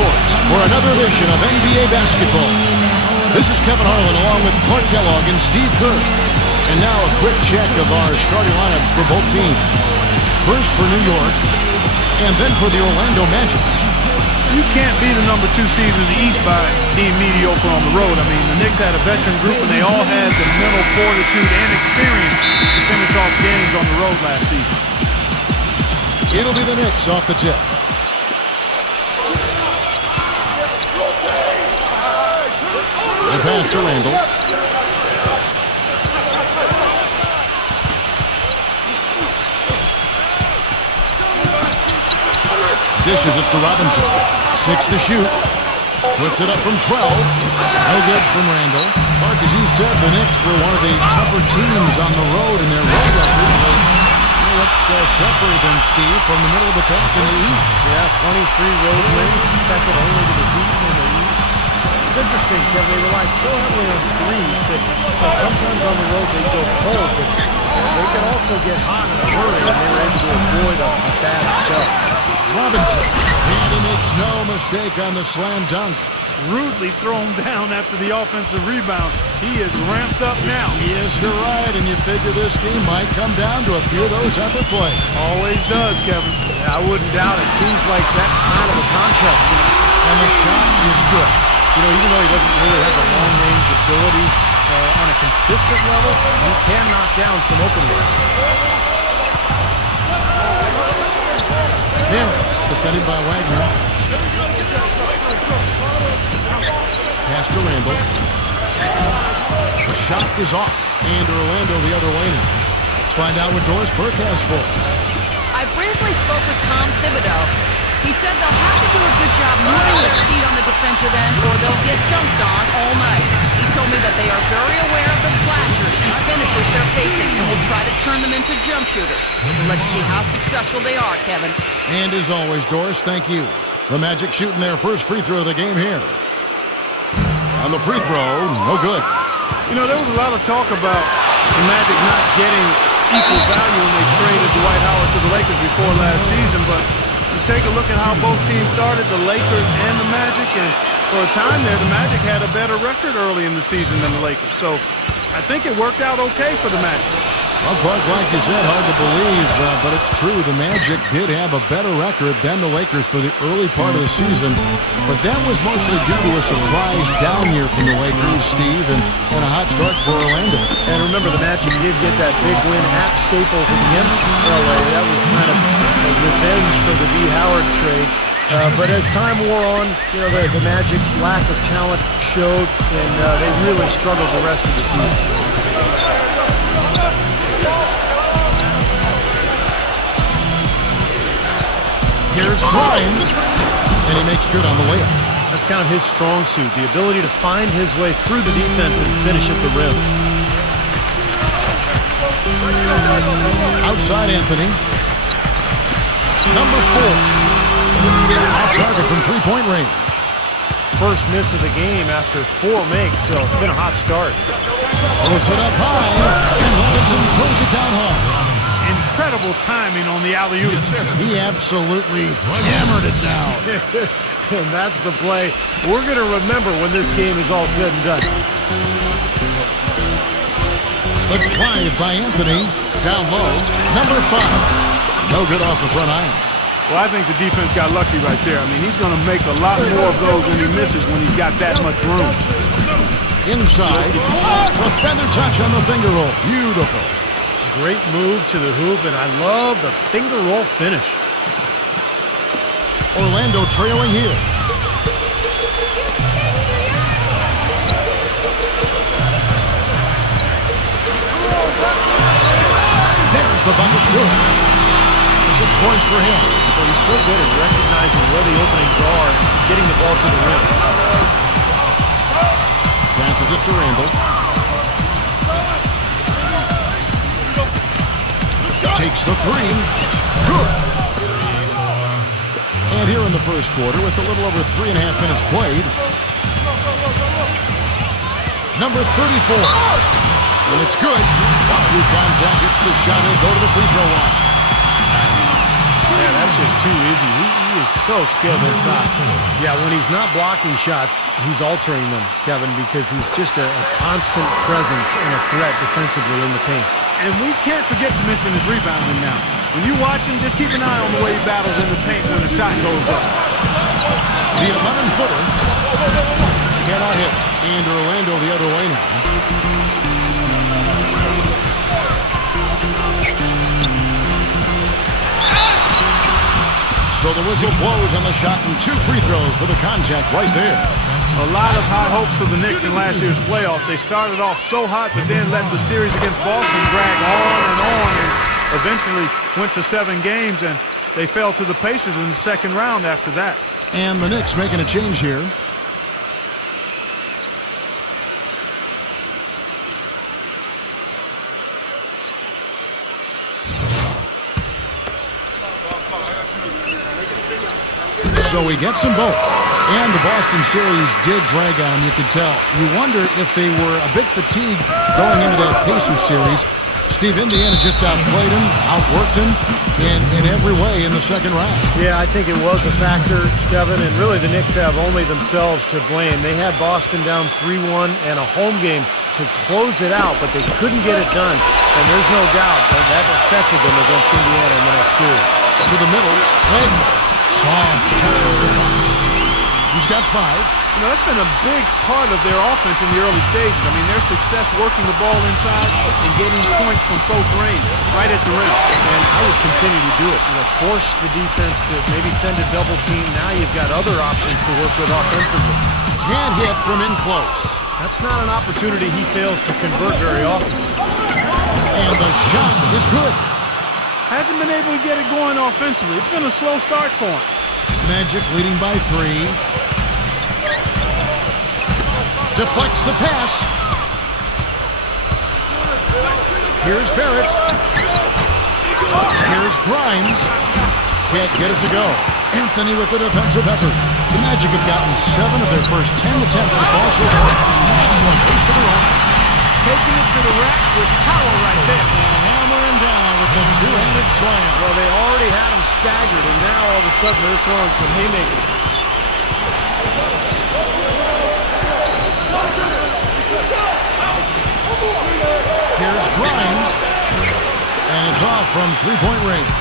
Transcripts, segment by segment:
courts for another edition of NBA basketball. This is Kevin Harlan along with Clark Kellogg and Steve Kerr. And now a quick check of our starting lineups for both teams. First for New York, and then for the Orlando Magic. You can't be the number 2 seed in the East by being mediocre on the road. I mean, the Knicks had a veteran group, and they all had the mental fortitude and experience to finish off games on the road last season. It'll be the Knicks off the tip. The pass to Randall. Dishes it to Robinson. 6 to shoot. Puts it up from 12. No good from Randall. Mark, as you said, the Knicks were one of the tougher teams on the road, and their road record was what separated them, Steve, from the middle of the pack in the East. Yeah, 23 road wins, second only to the Heat in the East. It's interesting, Kevin, they relied so heavily on threes that sometimes on the road they go cold, but they could also get hot in a hurry, and they were able to avoid a bad spell. Robinson, and he makes no mistake on the slam dunk. Rudely thrown down after the offensive rebound. He is ramped up now. Yes, you're right, and you figure this game might come down to a few of those effort plays. Always does, Kevin. Yeah, I wouldn't doubt it. Seems like that kind of a contest tonight. And the shot is good. You know, even though he doesn't really have the long-range ability on a consistent level, he can knock down some open ones. Yeah, defended by Wagner. Pass to Randall. The shot is off, and Orlando the other way now. Let's find out what Doris Burke has for us. I briefly spoke with Tom Thibodeau. He said they'll have to do a good job moving their feet on the defensive end or they'll get dunked on all night. He told me that they are very aware of the slashers and finishers they're facing and will try to turn them into jump shooters. Let's see how successful they are, Kevin. And as always, Doris, thank you. The Magic shooting their first free throw of the game here. On the free throw, no good. You know, there was a lot of talk about the Magic not getting equal value when they traded Dwight Howard to the Lakers before last season, but you take a look at how both teams started, the Lakers and the Magic, and for a time there, the Magic had a better record early in the season than the Lakers. So I think it worked out okay for the Magic. Well, Clark, like you said, hard to believe, but it's true. The Magic did have a better record than the Lakers for the early part of the season, but that was mostly due to a surprise down year from the Lakers, Steve, and a hot start for Orlando. And remember, the Magic did get that big win at Staples against LA. That was kind of a revenge for the D. Howard trade. But as time wore on, you know, the Magic's lack of talent showed, and they really struggled the rest of the season. Here's Grimes, and he makes good on the layup. That's kind of his strong suit, the ability to find his way through the defense and finish at the rim. Outside Anthony. Number 4. Off target from three-point range. First miss of the game after 4 makes, so it's been a hot start. Throws it up high, and Robinson throws it down hard. Incredible timing on the alley-oop. He absolutely hammered it down. And that's the play we're going to remember when this game is all said and done. The drive by Anthony. Down low. Number 5. No good off the front iron. Well, I think the defense got lucky right there. I mean, he's going to make a lot more of those when he misses when he's got that much room. Inside. A feather touch on the finger roll. Beautiful. Great move to the hoop, and I love the finger roll finish. Orlando trailing here. There's the bucket. Good. 6 points for him. Well, he's so good at recognizing where the openings are and getting the ball to the rim. Passes it to Randall. Takes the 3. Good. And here in the first quarter, with a little over 3.5 minutes played, number 34. And it's good. Walk through contact, gets the shot in, go to the free throw line. Yeah, that's just too easy. He is so skilled inside. Yeah, when he's not blocking shots, he's altering them, Kevin, because he's just a constant presence and a threat defensively in the paint. And we can't forget to mention his rebounding now. When you watch him, just keep an eye on the way he battles in the paint when the shot goes up. The 11-footer cannot hit. And Orlando the other way now. So the whistle blows on the shot and 2 free throws for the contact right there. A lot of high hopes for the Knicks in last year's playoffs. They started off so hot, but then let the series against Boston drag on and eventually went to 7 games, and they fell to the Pacers in the second round after that. And the Knicks making a change here. So he gets them both. And the Boston series did drag on, you could tell. You wonder if they were a bit fatigued going into that Pacers series. Steve, Indiana just outplayed him, outworked him in every way in the second round. Yeah, I think it was a factor, Kevin, and really the Knicks have only themselves to blame. They had Boston down 3-1 and a home game to close it out, but they couldn't get it done. And there's no doubt that affected them against Indiana in the next series. To the middle, Wagner. Soft touch of the pass. He's got 5. You know, that's been a big part of their offense in the early stages. I mean, their success working the ball inside and getting points from close range, right at the rim. And I would continue to do it. You know, force the defense to maybe send a double team. Now you've got other options to work with offensively. Can't hit from in close. That's not an opportunity he fails to convert very often. And the shot is good. Hasn't been able to get it going offensively. It's been a slow start for him. Magic leading by 3. Deflects the pass. Here's Barrett. Here's Grimes. Can't get it to go. Anthony with the defensive effort. The Magic have gotten 7 of their first 10 attempts to fall so far. Excellent boost to the offense. Taking it to the rack with power right there. And hammering down with the 2-handed slam. Well, they already had him staggered, and now all of a sudden they're throwing some haymakers. Here's Grimes. And it's off from 3-point range.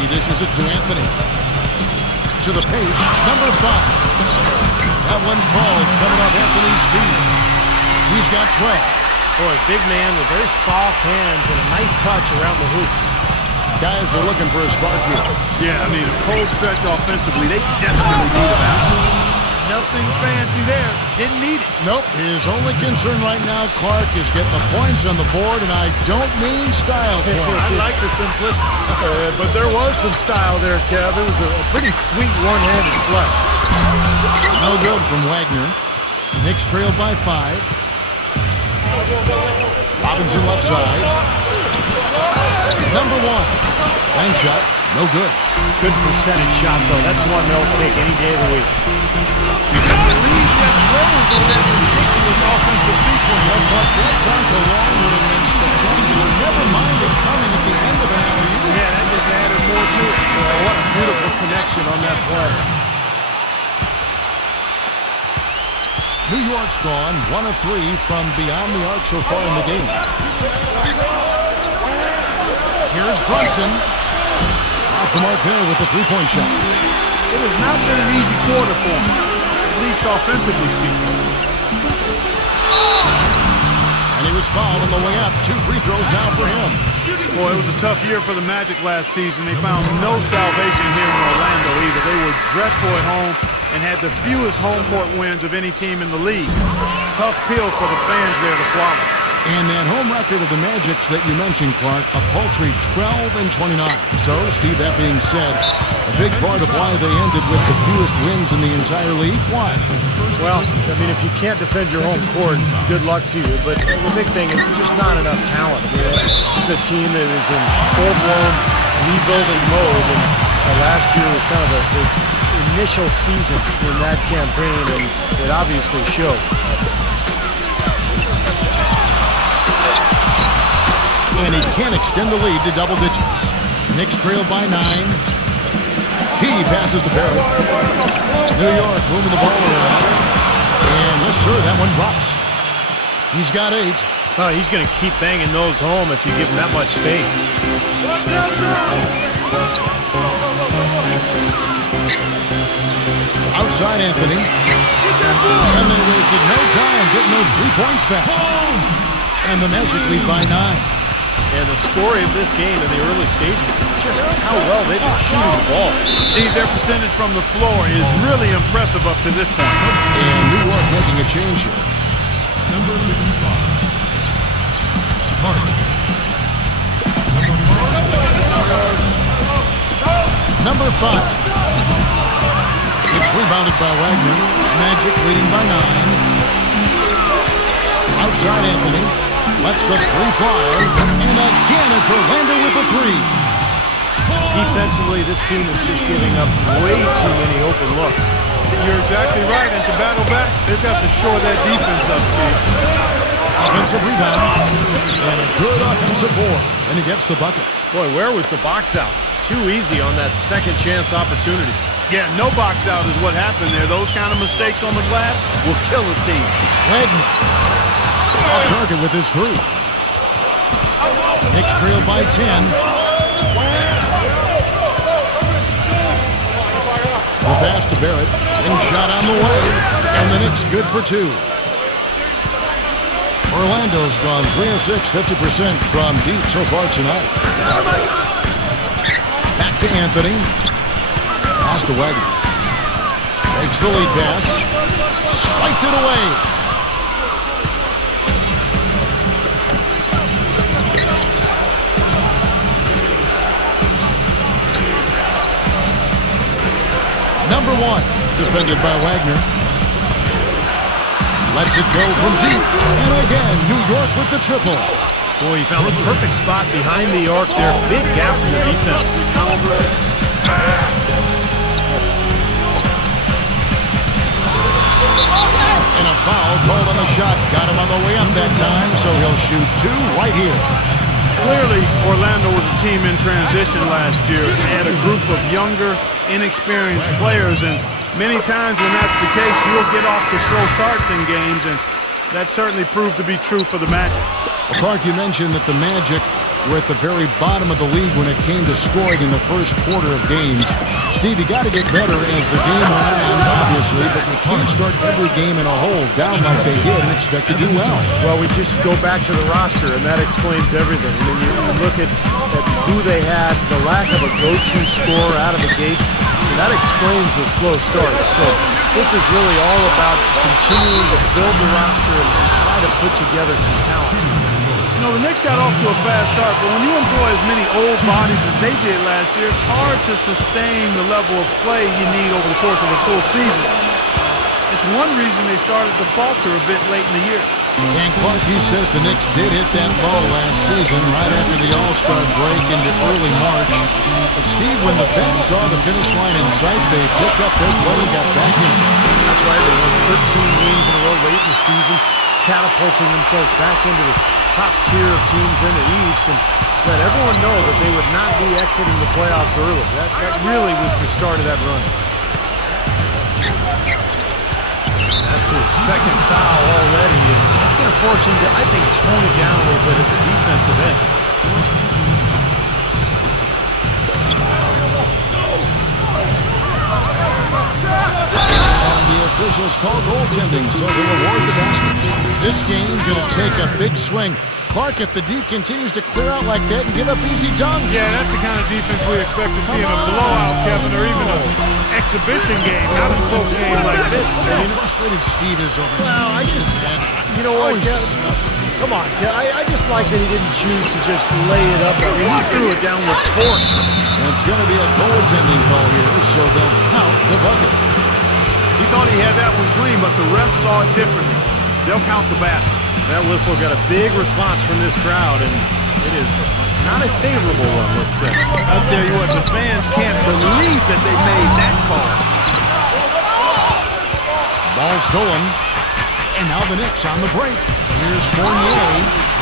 He dishes it to Anthony. To the paint, number 5. That one falls coming off Anthony's feet. He's got 12. Boy, big man with very soft hands and a nice touch around the hoop. Guys are looking for a spark here. Yeah, I mean, a cold stretch offensively. They desperately need a basket. Nothing fancy there. Didn't need it. Nope. His only concern right now, Clark, is getting the points on the board, and I don't mean style points. I like the simplicity. But there was some style there, Kev. It was a pretty sweet one-handed flush. No good from Wagner. Knicks trailed by 5. Robinson left side. Number 1. Bank shot. No good. Good percentage shot, though. That's one they'll take any day of the week. You can believe just rose on that ridiculous offensive sequence. But that time for long would have been spectacular. Never mind it coming at the end of an alley-oop. Yeah, that just added more to it. What a beautiful connection on that play. New York's gone 1 of 3 from beyond the arc so far in the game. Here's Brunson. Off the mark there with the 3-point shot. It has not been an easy quarter for him, at least offensively speaking. And he was fouled on the way up. 2 free throws now for him. Boy, it was a tough year for the Magic last season. They found no salvation here in Orlando either. They were dreadful at home and had the fewest home court wins of any team in the league. Tough pill for the fans there to swallow. And that home record of the Magic's that you mentioned, Clark, a paltry 12-29. So, Steve, that being said, a big part of why they ended with the fewest wins in the entire league. Why? Well, I mean, if you can't defend your home court, good luck to you. But the big thing is just not enough talent. I mean, it's a team that is in full-blown rebuilding mode. And last year was kind of the initial season in that campaign, and it obviously showed. And he can extend the lead to double digits. Knicks trail by 9. He passes to Barrett. New York moving the ball around. And yes, sir, that one drops. He's got 8. Oh, he's going to keep banging those home if you give him that much space. Outside Anthony. And they wasted no time getting those 3 points back. And the Magic lead by 9. And the story of this game in the early stages is just how well they've been shooting the ball. Steve, their percentage from the floor is really impressive up to this point. And New York making a change here. Number 55. Number 5. It's rebounded by Wagner. Magic leading by 9. Outside Anthony. Lets the 3 fly. And again, it's Orlando with the 3. Defensively, this team is just giving up way too many open looks. You're exactly right. And to battle back, they've got to shore that defense up, Steve. Offensive rebound. And a good offensive board. And he gets the bucket. Boy, where was the box out? Too easy on that second chance opportunity. Yeah, no box out is what happened there. Those kind of mistakes on the glass will kill a team. Wagner off target with his 3. Knicks trail by 10. The pass to Barrett. And shot on the way. And the Knicks good for 2. Orlando's gone 3 of 6, 50% from deep so far tonight. Back to Anthony. Pass to Wagner. Takes the lead pass. Swiped it away. Number 1, defended by Wagner. Lets it go from deep. And again, New York with the triple. Boy, he found the perfect spot behind the arc there. Big gap in the defense. And a foul called on the shot. Got him on the way up that time, so he'll shoot 2 right here. Clearly, Orlando was a team in transition last year. They had a group of younger, inexperienced players, and many times when that's the case, you'll get off to slow starts in games, and that certainly proved to be true for the Magic. Well, Clark, you mentioned that the Magic were at the very bottom of the league when it came to scoring in the first quarter of games. Steve, you got to get better as the game went on, obviously, but you can't start every game in a hole down like they did and expect to do well. Well, we just go back to the roster, and that explains everything. I mean, you look at who they had, the lack of a go-to scorer out of the gates, and that explains the slow start. So this is really all about continuing to build the roster and try to put together some talent. You know, the Knicks got off to a fast start, but when you employ as many old bodies as they did last year, it's hard to sustain the level of play you need over the course of a full season. It's one reason they started to falter a bit late in the year. And Clark, you said the Knicks did hit that ball last season right after the All-Star break into early March. But Steve, when the vets saw the finish line in sight, they picked up their play and got back in. That's right. They won 13 games in a row late in the season, catapulting themselves back into the top tier of teams in the East, and let everyone know that they would not be exiting the playoffs early. That really was the start of that run. That's his second foul already, and that's going to force him to, I think, tone it down a little bit at the defensive end. And the officials call goaltending, so they'll award the basket. This game's going to take a big swing. Clark, if the D continues to clear out like that and give up easy dunks. Yeah, that's the kind of defense we expect to see in a blowout, Kevin, or even an exhibition game, not a close game like this. How frustrated Steve is over here. Well, you know what, Kev? Come on, Kev. I just like that he didn't choose to just lay it up. I mean, he threw it down with force. And it's going to be a goaltending call here, so they'll count the bucket. He thought he had that one clean, but the ref saw it differently. They'll count the basket. That whistle got a big response from this crowd, and it is not a favorable one, let's say. I'll tell you what, the fans can't believe that they made that call. Ball stolen. And now the Knicks on the break. Here's Fournier,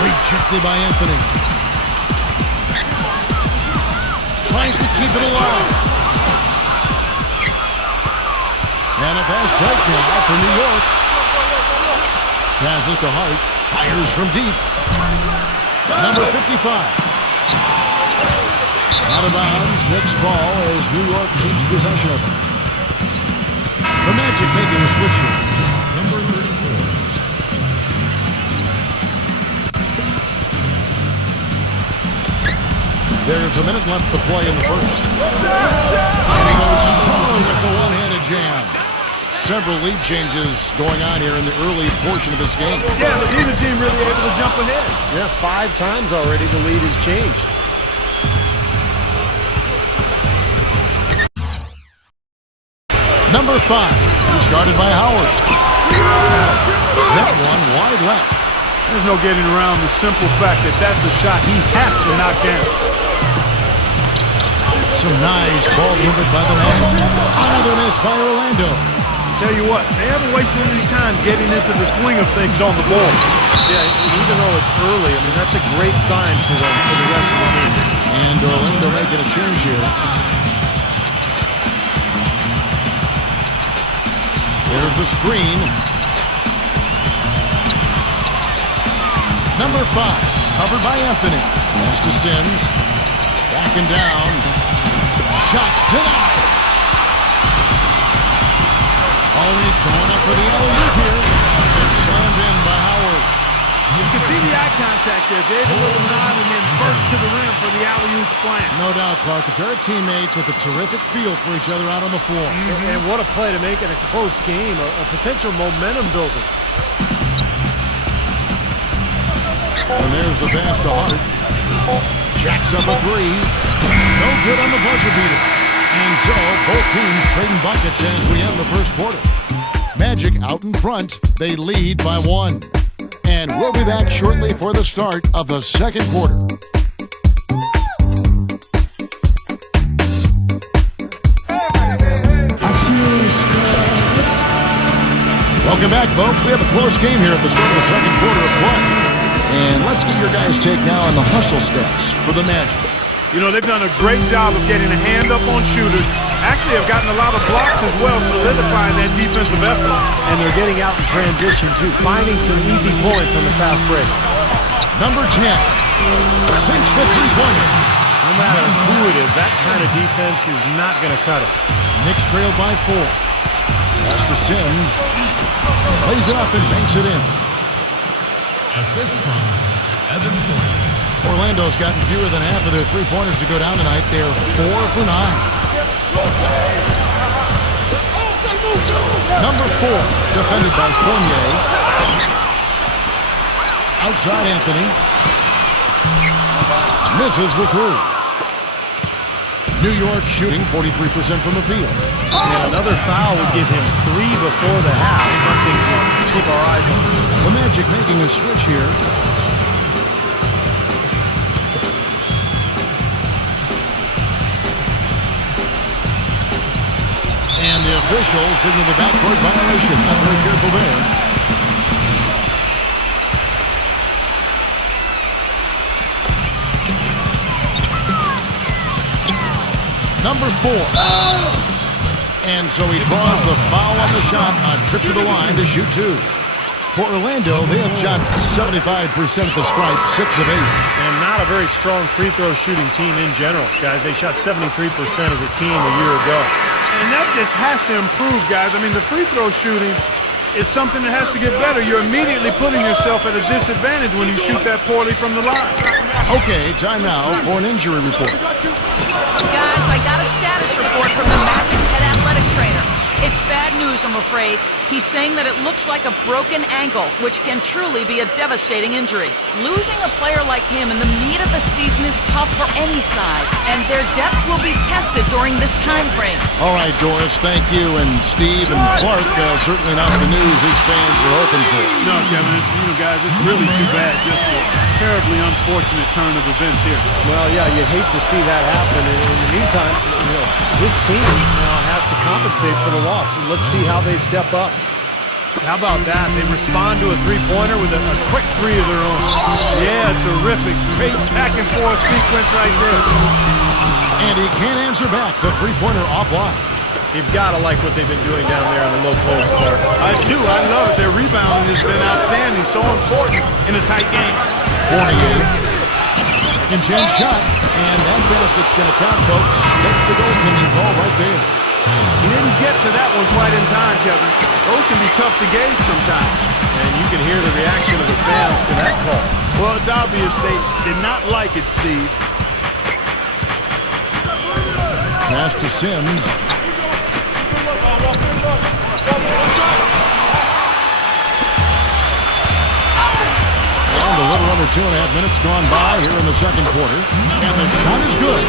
rejected by Anthony. tries to keep it alive. And a fast break now for New York. Passes to Hart. Fires from deep. Number 55. Out of bounds. Knicks ball as New York keeps possession of it. The Magic making a switch here. Number 34. There's a minute left to play in the first. And he goes strong with the one-handed jam. Several lead changes going on here in the early portion of this game. Yeah, but neither team really able to jump ahead. Yeah, 5 times already the lead has changed. Number 5, started by Howard. That one wide left. There's no getting around the simple fact that that's a shot he has to knock down. Some nice ball movement by the man. Another miss by Orlando. Tell you what, they haven't wasted any time getting into the swing of things on the ball. Yeah, even though it's early, I mean, that's a great sign for them for the rest of the game. And Orlando making a change here. There's the screen. Number 5, covered by Anthony. Pass to Sims. Backing down. Shot denied. Always going up for the alley-oop here. It's slammed in by Howard. You can see the eye contact there. Gave a little nod and then burst to the rim for the alley-oop slam. No doubt, Clark. A pair of teammates with a terrific feel for each other out on the floor. And what a play to make it a close game, a potential momentum builder. And there's the pass to Hart. Jacks up a 3. No good on the buzzer beater. And so, both teams trading buckets as we end the first quarter. Magic out in front. They lead by 1. And we'll be back shortly for the start of the second quarter. Welcome back, folks. We have a close game here at the start of the second quarter of play. And let's get your guys' take now on the hustle stats for the Magic. You know, they've done a great job of getting a hand up on shooters. Actually, have gotten a lot of blocks as well, solidifying that defensive effort. And they're getting out in transition, too, finding some easy points on the fast break. Number 10, sinks the three-pointer. No matter who it is, that kind of defense is not going to cut it. Knicks trailed by 4. Pass to Sims. Plays it up and banks it in. Assist from Evan Fournier. Orlando's gotten fewer than half of their three-pointers to go down tonight. They're 4 for 9. Number 4, defended by Fournier. Outside Anthony. Misses the 3. New York shooting 43% from the field. And another foul would give him 3 before the half, something to keep our eyes on. The Magic making a switch here. And the officials signal the backcourt violation. Not very careful there. Number 4. And so he draws the foul on the shot. A trip to the line to shoot 2. For Orlando, they have shot 75% at the stripe, 6 of 8. And not a very strong free throw shooting team in general, guys. They shot 73% as a team a year ago. And that just has to improve, guys. I mean, the free throw shooting is something that has to get better. You're immediately putting yourself at a disadvantage when you shoot that poorly from the line. Okay, time now for an injury report. Guys, I got a status report from the Magic's head athletic trainer. It's bad news, I'm afraid. He's saying that it looks like a broken ankle, which can truly be a devastating injury. Losing a player like him in the meat of the season is tough for any side, and their depth will be tested during this time frame. All right, Doris, thank you. And Steve and Clark, certainly not the news these fans were hoping for. No, Kevin, guys, it's really too bad. Just a terribly unfortunate turn of events here. Well, yeah, you hate to see that happen. In the meantime, his team now has to compensate for the loss. Let's see how they step up. How about that? They respond to a three-pointer with a quick 3 of their own. Yeah, terrific. Great back-and-forth sequence right there. And he can't answer back. The three-pointer offline. You've got to like what they've been doing down there in the low post, Clark. I do. I love it. Their rebounding has been outstanding. So important in a tight game. 48. Second chance shot. And that basket's going to count, folks. That's the goaltending call right there. He didn't get to that one quite in time, Kevin. Those can be tough to gauge sometimes. And you can hear the reaction of the fans to that call. Well, it's obvious they did not like it, Steve. Pass to Sims. And a little under 2.5 minutes gone by here in the second quarter. And the shot is good.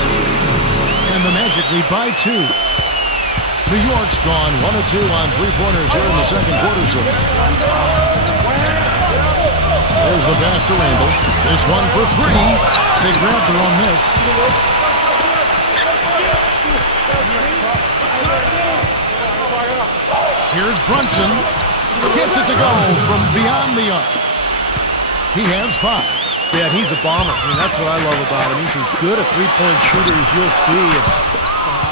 And the Magic lead by 2. New York's gone 1 of 2 on three-pointers here in the second quarter. So there's the pass to Randall. This one for 3. They grabbed her on this. Here's Brunson. Gets it to go from beyond the arc. He has 5. Yeah, he's a bomber. I mean, that's what I love about him. He's as good a three-point shooter as you'll see. And,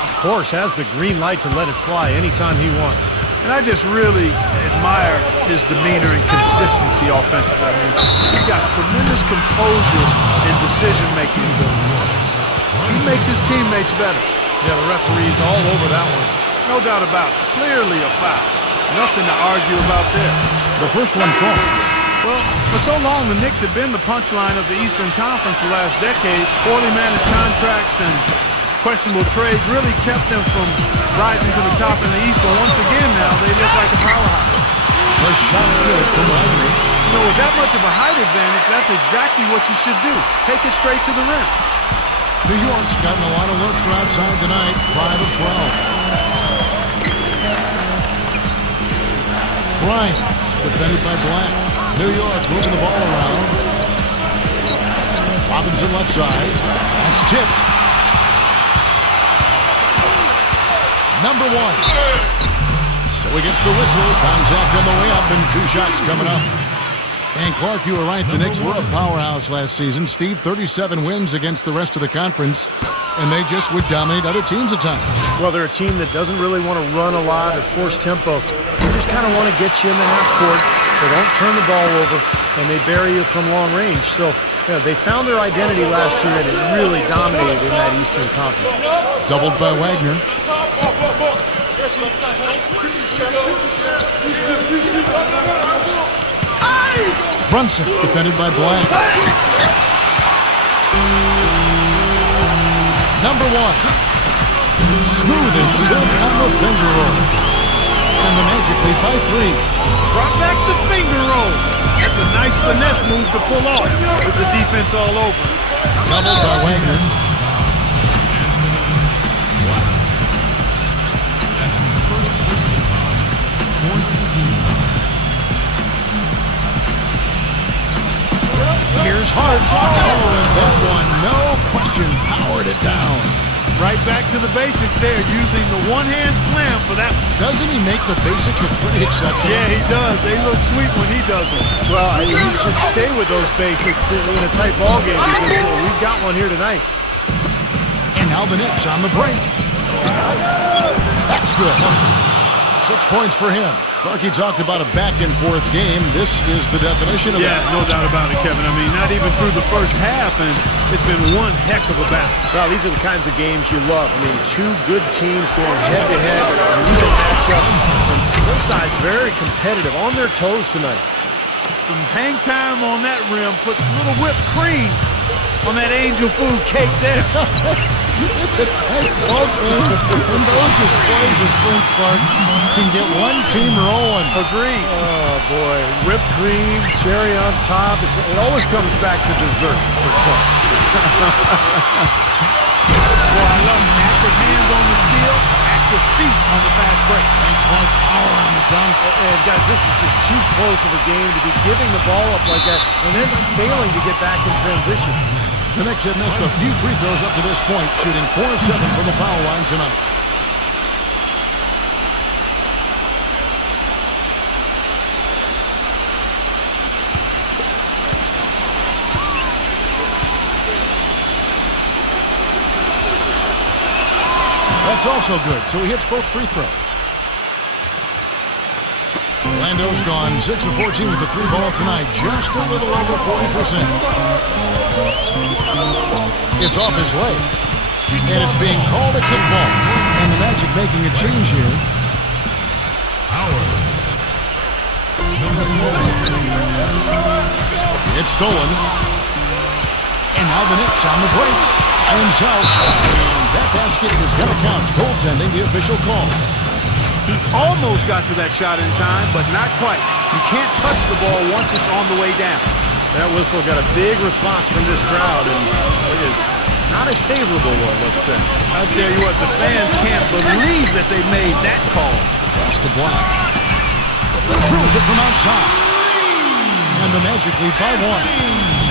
of course, has the green light to let it fly anytime he wants. And I just really admire his demeanor and consistency offensively. I mean, he's got tremendous composure and decision-making ability. He makes his teammates better. Yeah, the referee's all over that one. No doubt about it. Clearly a foul. Nothing to argue about there. The first one falls. Well, for so long, the Knicks have been the punchline of the Eastern Conference the last decade. Poorly managed contracts and questionable trades really kept them from rising to the top in the East. But once again now, they look like a powerhouse. The shot's good from Wagner. You know, with that much of a height advantage, that's exactly what you should do. Take it straight to the rim. New York's gotten a lot of looks from outside tonight. 5 of 12. Grimes, defended by Black. New York moving the ball around. Robinson left side. That's tipped. Number 1. So he gets the whistle. Contact on the way up and 2 shots coming up. And Clark, you were right. The Knicks were a powerhouse last season. Steve, 37 wins against the rest of the conference. And they just would dominate other teams at times. Well, they're a team that doesn't really want to run a lot or force tempo. They just kind of want to get you in the half court. They don't turn the ball over, and they bury you from long range. So they found their identity last year, and it really dominated in that Eastern Conference. Doubled by Wagner. Brunson, defended by Black. Number 1. Smooth as silk on the finger roll. And the Magic lead by 3. Brought back the finger roll. That's a nice finesse move to pull off with the defense all over. Doubled by Wagner. That's his first personal foul. 4th team foul. Here's Hart. Oh, and that one, no question, powered it down. Right back to the basics there, using the one-hand slam for that. Doesn't he make the basics look pretty exceptional? Yeah, he does. They look sweet when he does it. Well, he should stay with those basics in a tight ball game because we've got one here tonight. And now the Knicks on the break. That's good. 6 points for him. Clarky talked about a back-and-forth game. This is the definition of Yeah, that. no doubt about it, Kevin. I mean, not even through the first half, and it's been one heck of a battle. Well, these are the kinds of games you love. I mean, 2 good teams going head-to-head, an even matchup. And both sides very competitive, on their toes tonight. Some hang time on that rim puts a little whipped cream on that angel food cake there. It's a tight ball game, and those displays of strength, Clark, can get one team rolling. Agreed. Oh, boy. Whipped cream, cherry on top. It always comes back to dessert for Clark. Well, I love active hands on the steal, active feet on the fast break. And Clark power on the dunk. And, guys, this is just too close of a game to be giving the ball up like that and then failing to get back in transition. The Knicks have missed a few free throws up to this point, shooting 4 of 7 from the foul line tonight. That's also good, so he hits both free throws. Orlando's gone 6 of 14 with the 3-ball tonight, just a little over 40%. It's off his leg, and it's being called a kickball. And the Magic making a change here. It's stolen. And now the Knicks on the break by himself. And that basket is going to count. Goaltending, the official call. He almost got to that shot in time, but not quite. You can't touch the ball once it's on the way down. That whistle got a big response from this crowd, and it is not a favorable one, let's say. I'll tell you what, the fans can't believe that they made that call. Pass to Black. Drills it from outside. And the Magic lead by 1.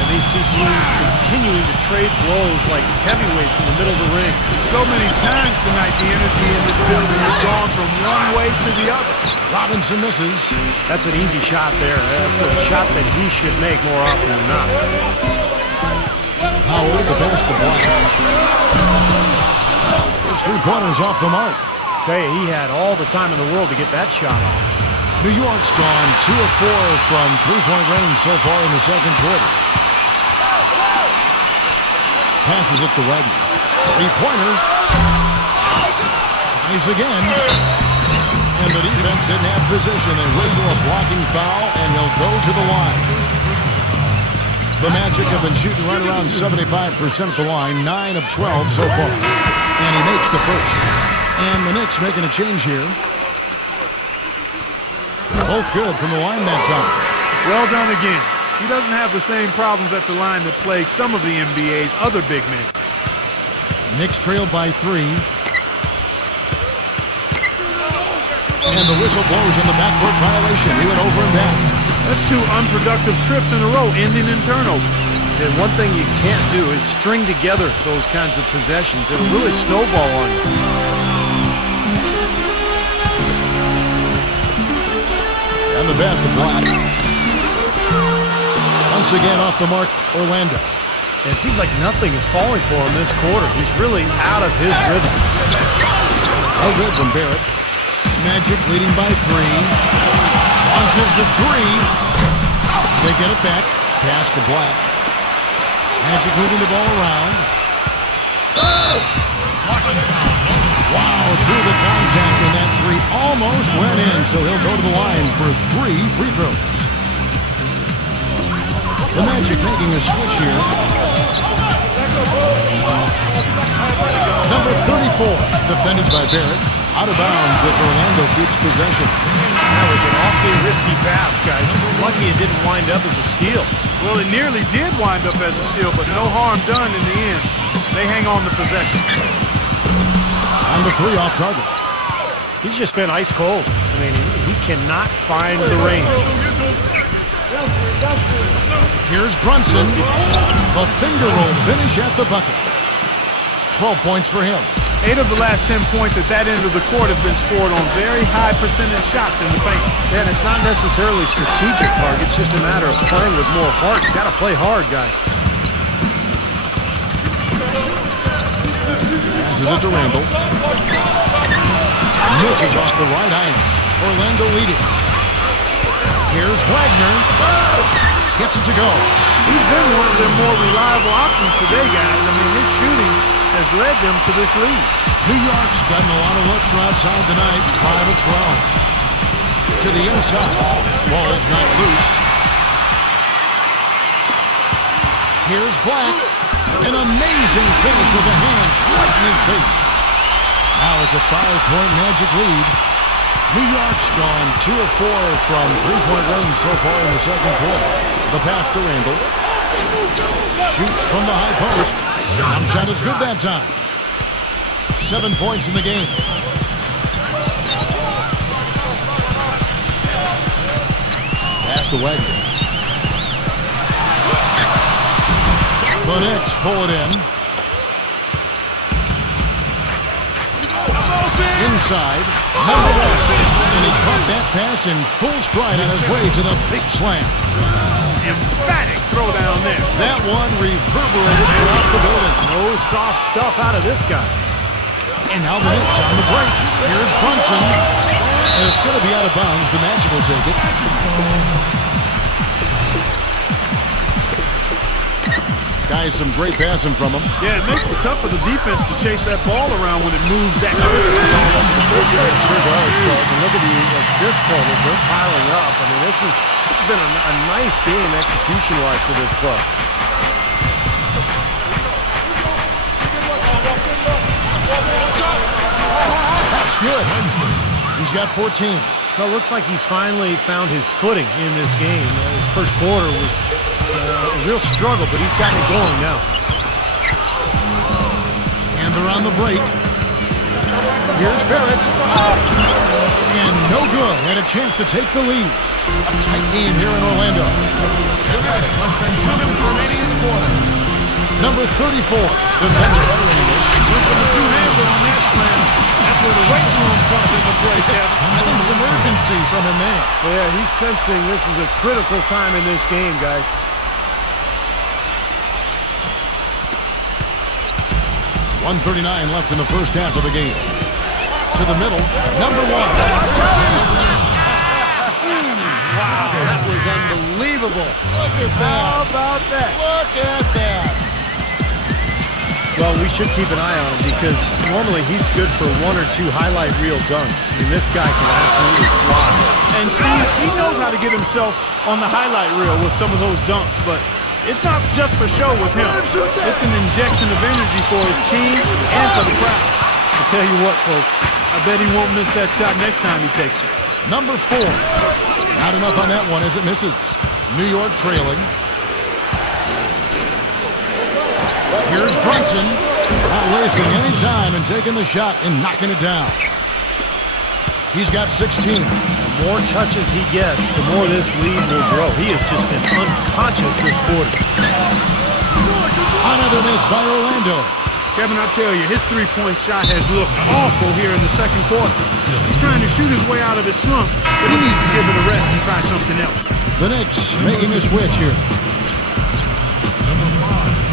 And these two teams continuing to trade blows like heavyweights in the middle of the ring. So many times tonight, the energy in this building has gone from one way to the other. Robinson misses. That's an easy shot there. That's a shot that he should make more often than not. Howard, the pass to Black. His 3-pointers off the mark. Tell you, he had all the time in the world to get that shot off. New York's gone 2 of 4 from 3-point range so far in the second quarter. Passes it to Wagner. 3-pointer. Tries again. And the defense didn't have position. They whistle a blocking foul, and he'll go to the line. The Magic have been shooting right around 75% at the line, 9 of 12 so far. And he makes the first. And the Knicks making a change here. Both good from the line that time. Well done again. He doesn't have the same problems at the line that plague some of the NBA's other big men. Knicks trailed by 3. And the whistle blows in the backcourt violation. He went over and back. That's 2 unproductive trips in a row, ending in turnover. And one thing you can't do is string together those kinds of possessions. It'll really snowball on you. And the pass to Black. Once again off the mark, Orlando. And it seems like nothing is falling for him this quarter. He's really out of his rhythm. No good from Barrett. Magic leading by 3. Launches the 3. They get it back. Pass to Black. Magic moving the ball around. Wow, through the contact, and that 3 almost went in, so he'll go to the line for 3 free throws. The Magic making a switch here. Number 34, defended by Barrett. Out of bounds as Orlando keeps possession. That was an awfully risky pass, guys. Lucky it didn't wind up as a steal. Well, it nearly did wind up as a steal, but no harm done in the end. They hang on to possession. On the 3 off target. He's just been ice cold. I mean, he cannot find the range. Here's Brunson. The finger roll finish at the bucket. 12 points for him. 8 of the last 10 points at that end of the court have been scored on very high percentage shots in the paint. And it's not necessarily strategic, Mark. It's just a matter of playing with more heart. You got to play hard, guys. Passes it to Randall. Misses off the right angle. Orlando leading. Here's Wagner. Gets it to go. He's been one of their more reliable options today, guys. I mean, his shooting has led them to this lead. New York's gotten a lot of looks from outside tonight. 5 of 12. To the inside. Ball's not loose. Here's Black. An amazing finish with a hand right in his face. Now it's a 5-point Magic lead. New York's gone 2 of 4 from 3-point range so far in the second quarter. The pass to Randall. Shoots from the high post. Jump shot is good that time. 7 points in the game. Pass to Wagner. The Knicks pull it in. Inside. Number 1. And he caught that pass in full stride on his way to the big slam. Emphatic throw down there. That one reverberated throughout the building. No soft stuff out of this guy. And now the Knicks on the break. Here's Brunson. And it's going to be out of bounds. The Magic will take it. Guys, some great passing from him. Yeah, it makes it tough for the defense to chase that ball around when it moves that quickly. It sure does, but look at the assist totals. They're piling up. I mean, this has been a nice game execution-wise for this club. That's good. He's got 14. Well, it looks like he's finally found his footing in this game. His first quarter was a real struggle, but he's gotten it going now. And they're on the break. Here's Barrett. And no good. And a chance to take the lead. A tight game here in Orlando. 2 minutes, less than 2 minutes remaining in the quarter. Number 34. Defender by Randall. Went for the two-hander on that slam. That's where the weight room comes into play, Kevin. I think some urgency from him there. Yeah, he's sensing this is a critical time in this game, guys. .139 left in the first half of the game. To the middle, number 1. That was unbelievable. Look at that. How about that? Look at that. Well, we should keep an eye on him because normally he's good for 1 or 2 highlight reel dunks. I mean, this guy can absolutely fly. And Steve, he knows how to get himself on the highlight reel with some of those dunks, but it's not just for show with him. It's an injection of energy for his team and for the crowd. I tell you what, folks, I bet he won't miss that shot next time he takes it. Number 4. Not enough on that one as it misses. New York trailing. Here's Brunson. Not wasting any time and taking the shot and knocking it down. He's got 16. The more touches he gets, the more this lead will grow. He has just been unconscious this quarter. Another miss by Orlando. Kevin, I tell you, his three-point shot has looked awful here in the second quarter. He's trying to shoot his way out of his slump, but he needs to give it a rest and try something else. The Knicks making a switch here. Number 5.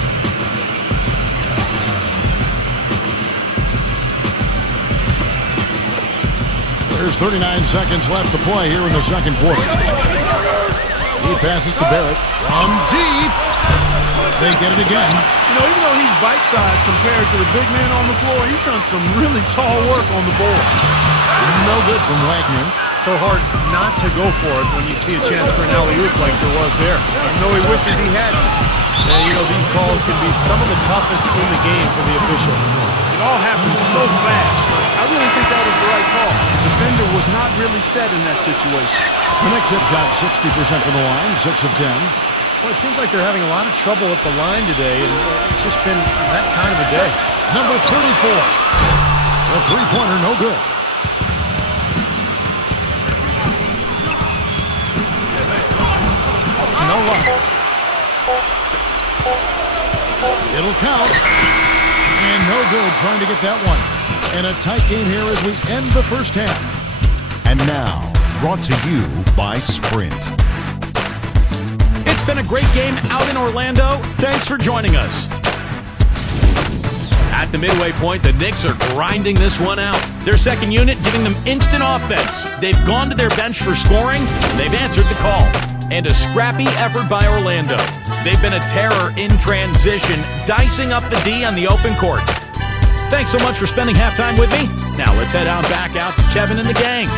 There's 39 seconds left to play here in the second quarter. He passes to Barrett. From deep. They get it again. You know, even though he's bite-sized compared to the big man on the floor, he's done some really tall work on the board. No good from Wagner. So hard not to go for it when you see a chance for an alley-oop like there was there. I know he wishes he hadn't. And, you know, these calls can be some of the toughest in the game for the officials. It all happened so fast. I really think that was the right call. The defender was not really set in that situation. The Knicks have shot 60% from the line, 6 of 10. Well, it seems like they're having a lot of trouble at the line today, and it's just been that kind of a day. Number 34. The three-pointer, no good. No luck. It'll count. And no good trying to get that one. And a tight game here as we end the first half. And now, brought to you by Sprint. It's been a great game out in Orlando. Thanks for joining us. At the midway point, the Knicks are grinding this one out. Their second unit giving them instant offense. They've gone to their bench for scoring, and they've answered the call. And a scrappy effort by Orlando. They've been a terror in transition, dicing up the D on the open court. Thanks so much for spending halftime with me. Now let's head back out to Kevin and the gang.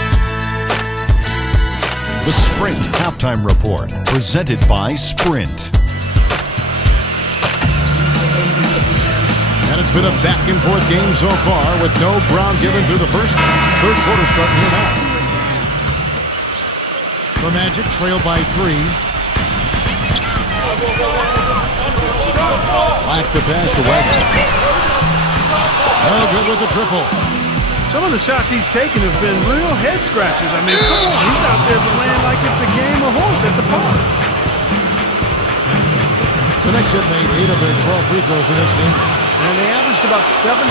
The Sprint Halftime Report, presented by Sprint. And it's been a back-and-forth game so far with no ground given through the first half. Third quarter starting here now. The Magic trail by 3. Back the pass to Wagner. Oh, good with the triple. Some of the shots he's taken have been real head-scratchers. I mean, come on, he's out there playing like it's a game of horse at the park. The Knicks have made 8 of their 12 free throws in this game. And they averaged about 77%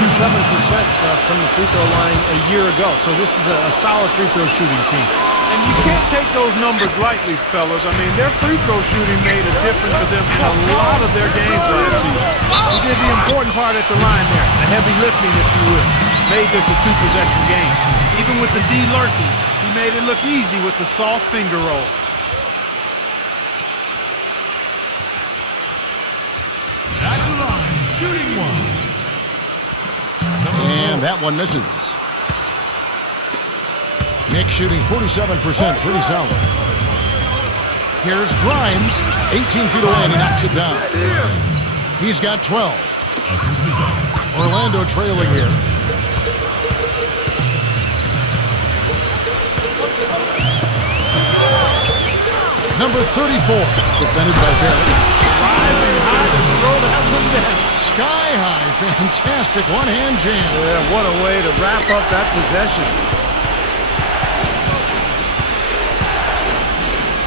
from the free throw line a year ago. So this is a solid free throw shooting team. And you can't take those numbers lightly, fellas. I mean, their free throw shooting made a difference for them in a lot of their games last season. He did the important part at the line there, the heavy lifting, if you will. made this a two-possession game. Even with the D lurking, he made it look easy with the soft finger roll. At the line, shooting one. And that one misses. Knicks shooting 47%, pretty solid. Here's Grimes, 18 feet away, and he knocks it down. He's got 12. Orlando trailing here. Number 34, defended by Barrett. Rising high to throw that one down. Sky high, fantastic one-hand jam. Yeah, what a way to wrap up that possession.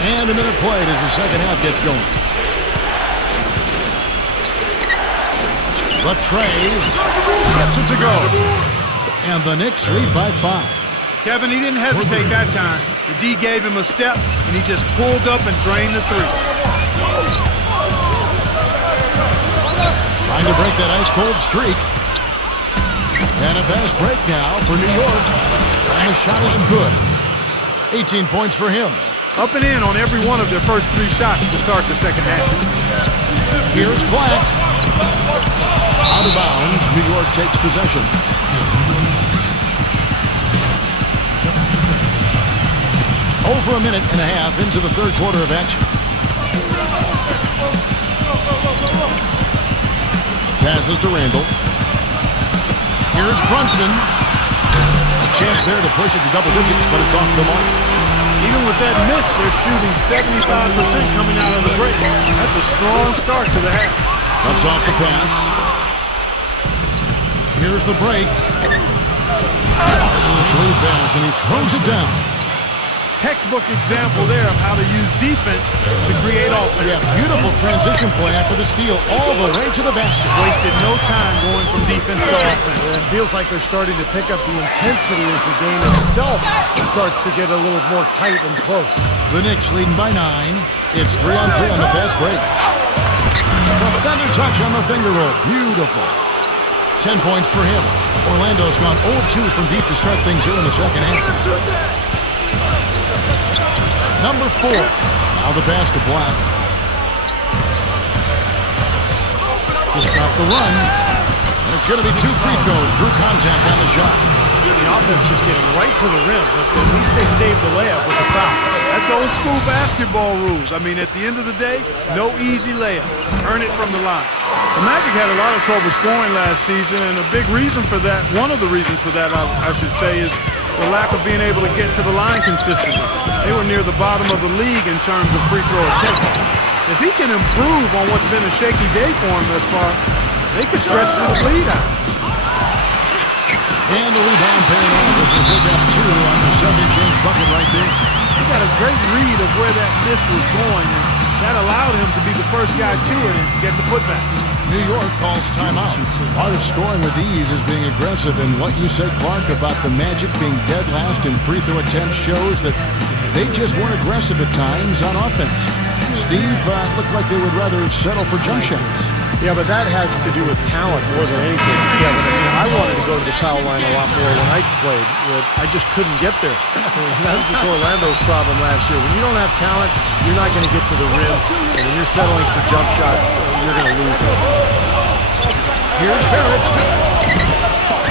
And a minute played as the second half gets going. The Trey gets it to go. And the Knicks lead by 5. Kevin, he didn't hesitate that time. The D gave him a step, and he just pulled up and drained the three. Trying to break that ice-cold streak. And a fast break now for New York. And the shot is good. 18 points for him. Up and in on every one of their first 3 shots to start the second half. Here's Black. Out of bounds, New York takes possession. Over a minute and a half into the third quarter of action. Passes to Randall. Here's Brunson. A chance there to push it to double digits, but it's off the mark. Even with that miss, they're shooting 75% coming out of the break. That's a strong start to the half. Cuts off the pass. Here's the break. Marvelous lead pass, and he throws it down. Textbook example there of how to use defense to create offense. Yeah, beautiful transition play after the steal all the way to the basket. Wasted no time going from defense to offense. Yeah, it feels like they're starting to pick up the intensity as the game itself starts to get a little more tight and close. The Knicks leading by 9. It's 3-on-3 on the fast break. A feather touch on the finger roll. Beautiful. 10 points for him. Orlando's gone 0-2 from deep to start things here in the second half. Number 4. Now the pass to Black. To stop the run. And it's going to be 2 free throws. Drew contact on the shot. The offense just getting right to the rim, but at least they saved the layup with the foul. That's old school basketball rules. I mean, at the end of the day, no easy layup. Earn it from the line. The Magic had a lot of trouble scoring last season, and a big reason for that, one of the reasons for that, I should say, is the lack of being able to get to the line consistently. They were near the bottom of the league in terms of free throw attempts. If he can improve on what's been a shaky day for him thus far, they could stretch this lead out. And the rebound paying off as they pick up 2 on the second chance bucket right there. He got a great read of where that miss was going, and that allowed him to be the first guy to it and get the putback. New York calls timeout. Part of scoring with ease is being aggressive, and what you said, Clark, about the Magic being dead last in free throw attempts shows that they just weren't aggressive at times on offense. Steve looked like they would rather settle for jump shots. Yeah, but that has to do with talent more than anything. Yeah, but I wanted to go to the foul line a lot more when I played, but I just couldn't get there. That was Orlando's problem last year. When you don't have talent, you're not going to get to the rim, and when you're settling for jump shots, you're going to lose them. Here's Barrett.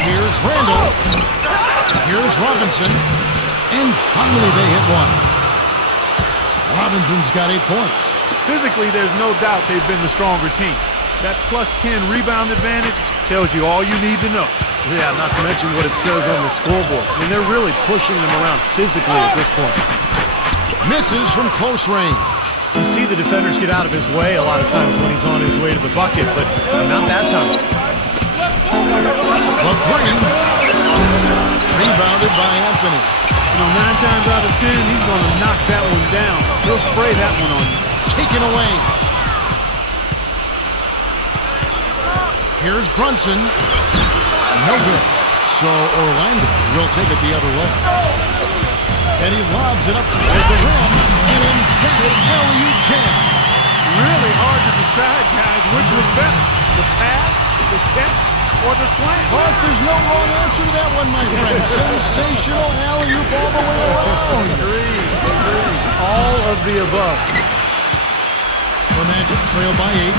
Here's Randall. Here's Robinson. And finally they hit one. Robinson's got 8 points. Physically, there's no doubt they've been the stronger team. That plus 10 rebound advantage tells you all you need to know. Yeah, not to mention what it says on the scoreboard. I mean, they're really pushing them around physically at this point. Misses from close range. You see the defenders get out of his way a lot of times when he's on his way to the bucket, but not that time. The 3. Rebounded by Anthony. You know, 9 times out of 10, he's going to knock that one down. He'll spray that one on you. Taken away. Here's Brunson. No good. So Orlando will take it the other way. And he lobs it up to the rim. An emphatic alley-oop jam. Really hard to decide, guys, which was better. The pass, the catch, or the slant. Clark, there's no wrong answer to that one, my friend. Sensational alley-oop all the way around. Agreed. All of the above. The Magic trail by 8.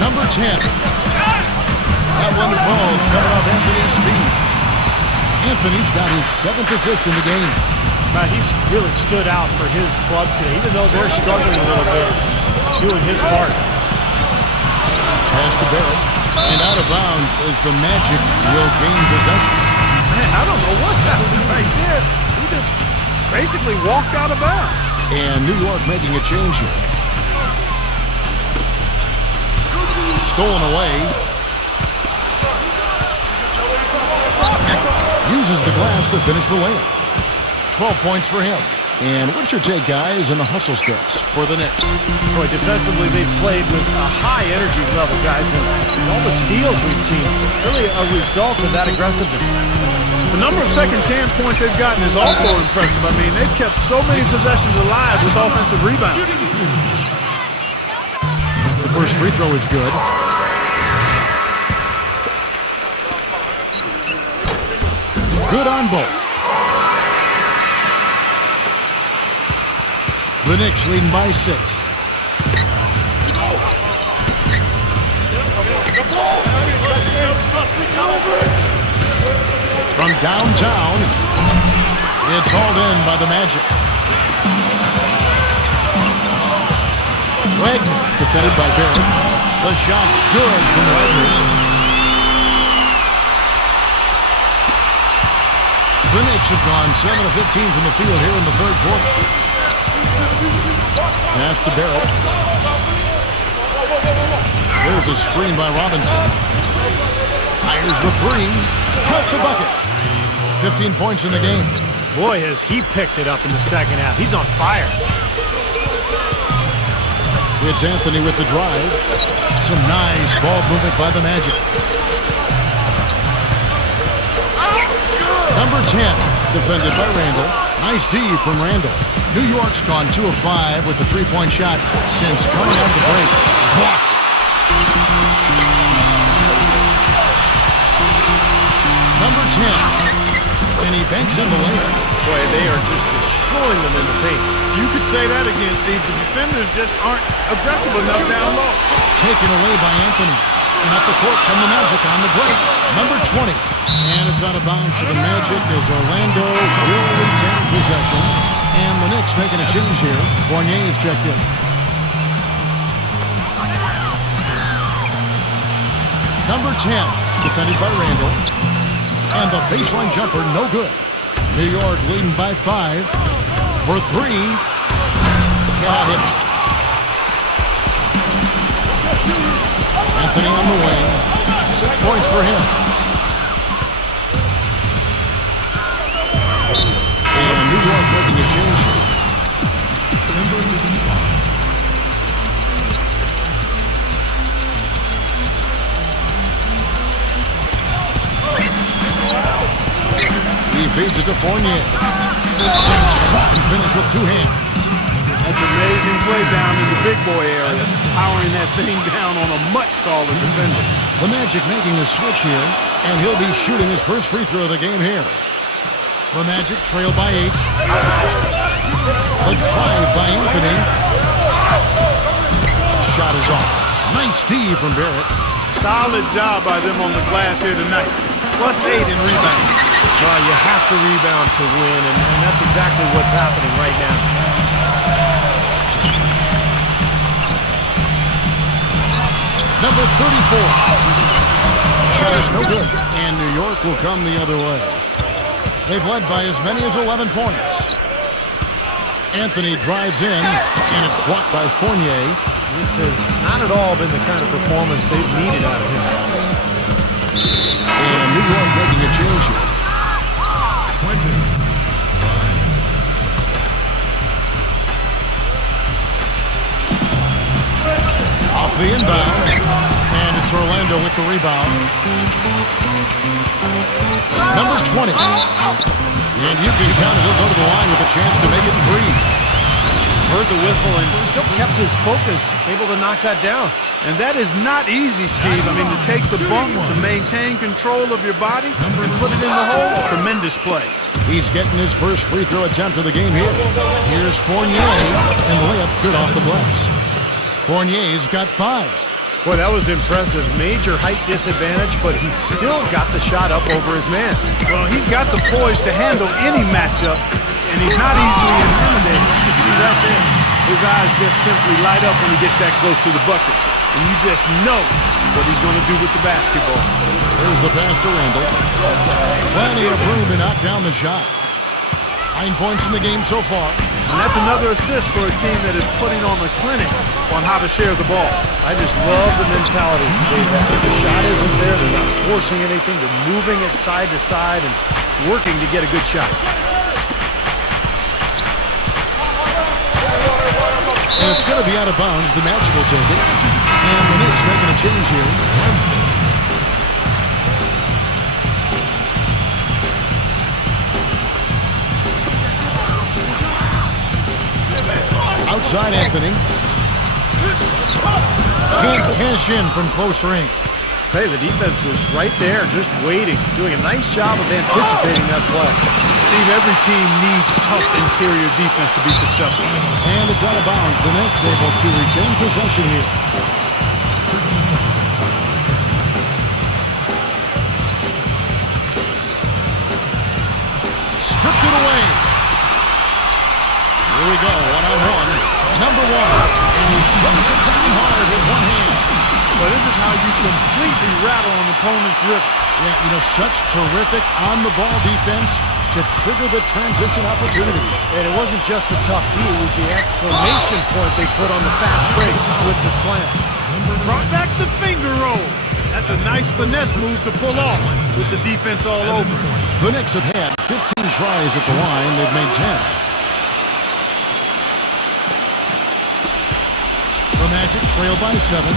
Number 10. That one falls coming off Anthony's feet. Anthony's got his 7th assist in the game. He's really stood out for his club today. Even though they're struggling a little bit, he's doing his part. Pass to Barrett. And out of bounds as the Magic will gain possession. Man, I don't know what happened right there. He just basically walked out of bounds. And New York making a change here. Stolen away. Uses the glass to finish the layup. 12 points for him. And what's your take, guys, in the hustle stretch for the Knicks? Boy, defensively, they've played with a high energy level, guys, and all the steals we've seen, really a result of that aggressiveness. The number of second chance points they've gotten is also impressive. I mean, they've kept so many possessions alive with offensive rebounds. The first free throw is good. Good on both. The Knicks leading by 6. From downtown, it's hauled in by the Magic. Wagner defended by Barrett. The shot's good from Wagner. The Knicks have gone 7 of 15 from the field here in the third quarter. Pass to Barrett. There's a screen by Robinson. Fires the 3. Cuts the bucket. 15 points in the game. Boy, has he picked it up in the second half. He's on fire. It's Anthony with the drive. Some nice ball movement by the Magic. Number 10, defended by Randall. Nice D from Randall. New York's gone 2 of 5 with the three-point shot since coming out of the break. Blocked. Number 10, and he banks in the layup. Boy, they are just destroying them in the paint. You could say that again, Steve. The defenders just aren't aggressive enough down low. Taken away by Anthony. And up the court from the Magic on the break. Number 20. And it's out of bounds to the Magic as Orlando will retain possession. And the Knicks making a change here. Fournier is checked in. Number 10, defended by Randall. And the baseline jumper, no good. New York leading by 5. For 3. Cannot hit. Anthony on the wing. 6 points for him. And New York making a change. He feeds it to Fournier. And finish with 2 hands. That's amazing play down in the big boy area. Powering that thing down on a much taller defender. The Magic making a switch here, and he'll be shooting his first free throw of the game here. The Magic trail by 8. The drive by Anthony. Shot is off. Nice D from Barrett. Solid job by them on the glass here tonight. +8 in rebounding. Well, you have to rebound to win, and that's exactly what's happening right now. Number 34. Shot is no good. And New York will come the other way. They've led by as many as 11 points. Anthony drives in, and it's blocked by Fournier. This has not at all been the kind of performance they've needed out of him. And New York making a change here. 20. Off the inbound, and it's Orlando with the rebound. Number 20. And you can count it. He'll go to the line with a chance to make it 3. Heard the whistle and still kept his focus, able to knock that down. And that is not easy, Steve. I mean, to take the bump, to maintain control of your body, and put it in the hole, tremendous play. He's getting his first free throw attempt of the game here. Here's Fournier, and the layup's good off the glass. Fournier's got 5. Boy, that was impressive. Major height disadvantage, but he still got the shot up over his man. Well, he's got the poise to handle any matchup, and he's not easily intimidated. You can see right there. His eyes just simply light up when he gets that close to the bucket. And you just know what he's going to do with the basketball. Here's the pass to Randall. Plenty of room to knock down the shot. 9 points in the game so far. And that's another assist for a team that is putting on a clinic on how to share the ball. I just love the mentality they have. If the shot isn't there, they're not forcing anything. They're moving it side to side and working to get a good shot. And it's going to be out of bounds. The Magic will take it. And the Knicks making a change here. Outside Anthony. Can't cash in from close range. Hey, the defense was right there, just waiting, doing a nice job of anticipating that play. Steve, every team needs tough interior defense to be successful. And it's out of bounds. The Knicks able to retain possession here. Stripped it away. Here we go, one-on-one. Number 1. And he throws it down hard with one hand. Well, this is how you completely rattle an opponent's rip. Yeah, you know, such terrific on-the-ball defense to trigger the transition opportunity. And it wasn't just the tough D, it was the exclamation point they put on the fast break with the slam. Brought back the finger roll. That's a nice finesse move to pull off with the defense all over. The Knicks have had 15 tries at the line. They've made 10. The Magic trail by 7.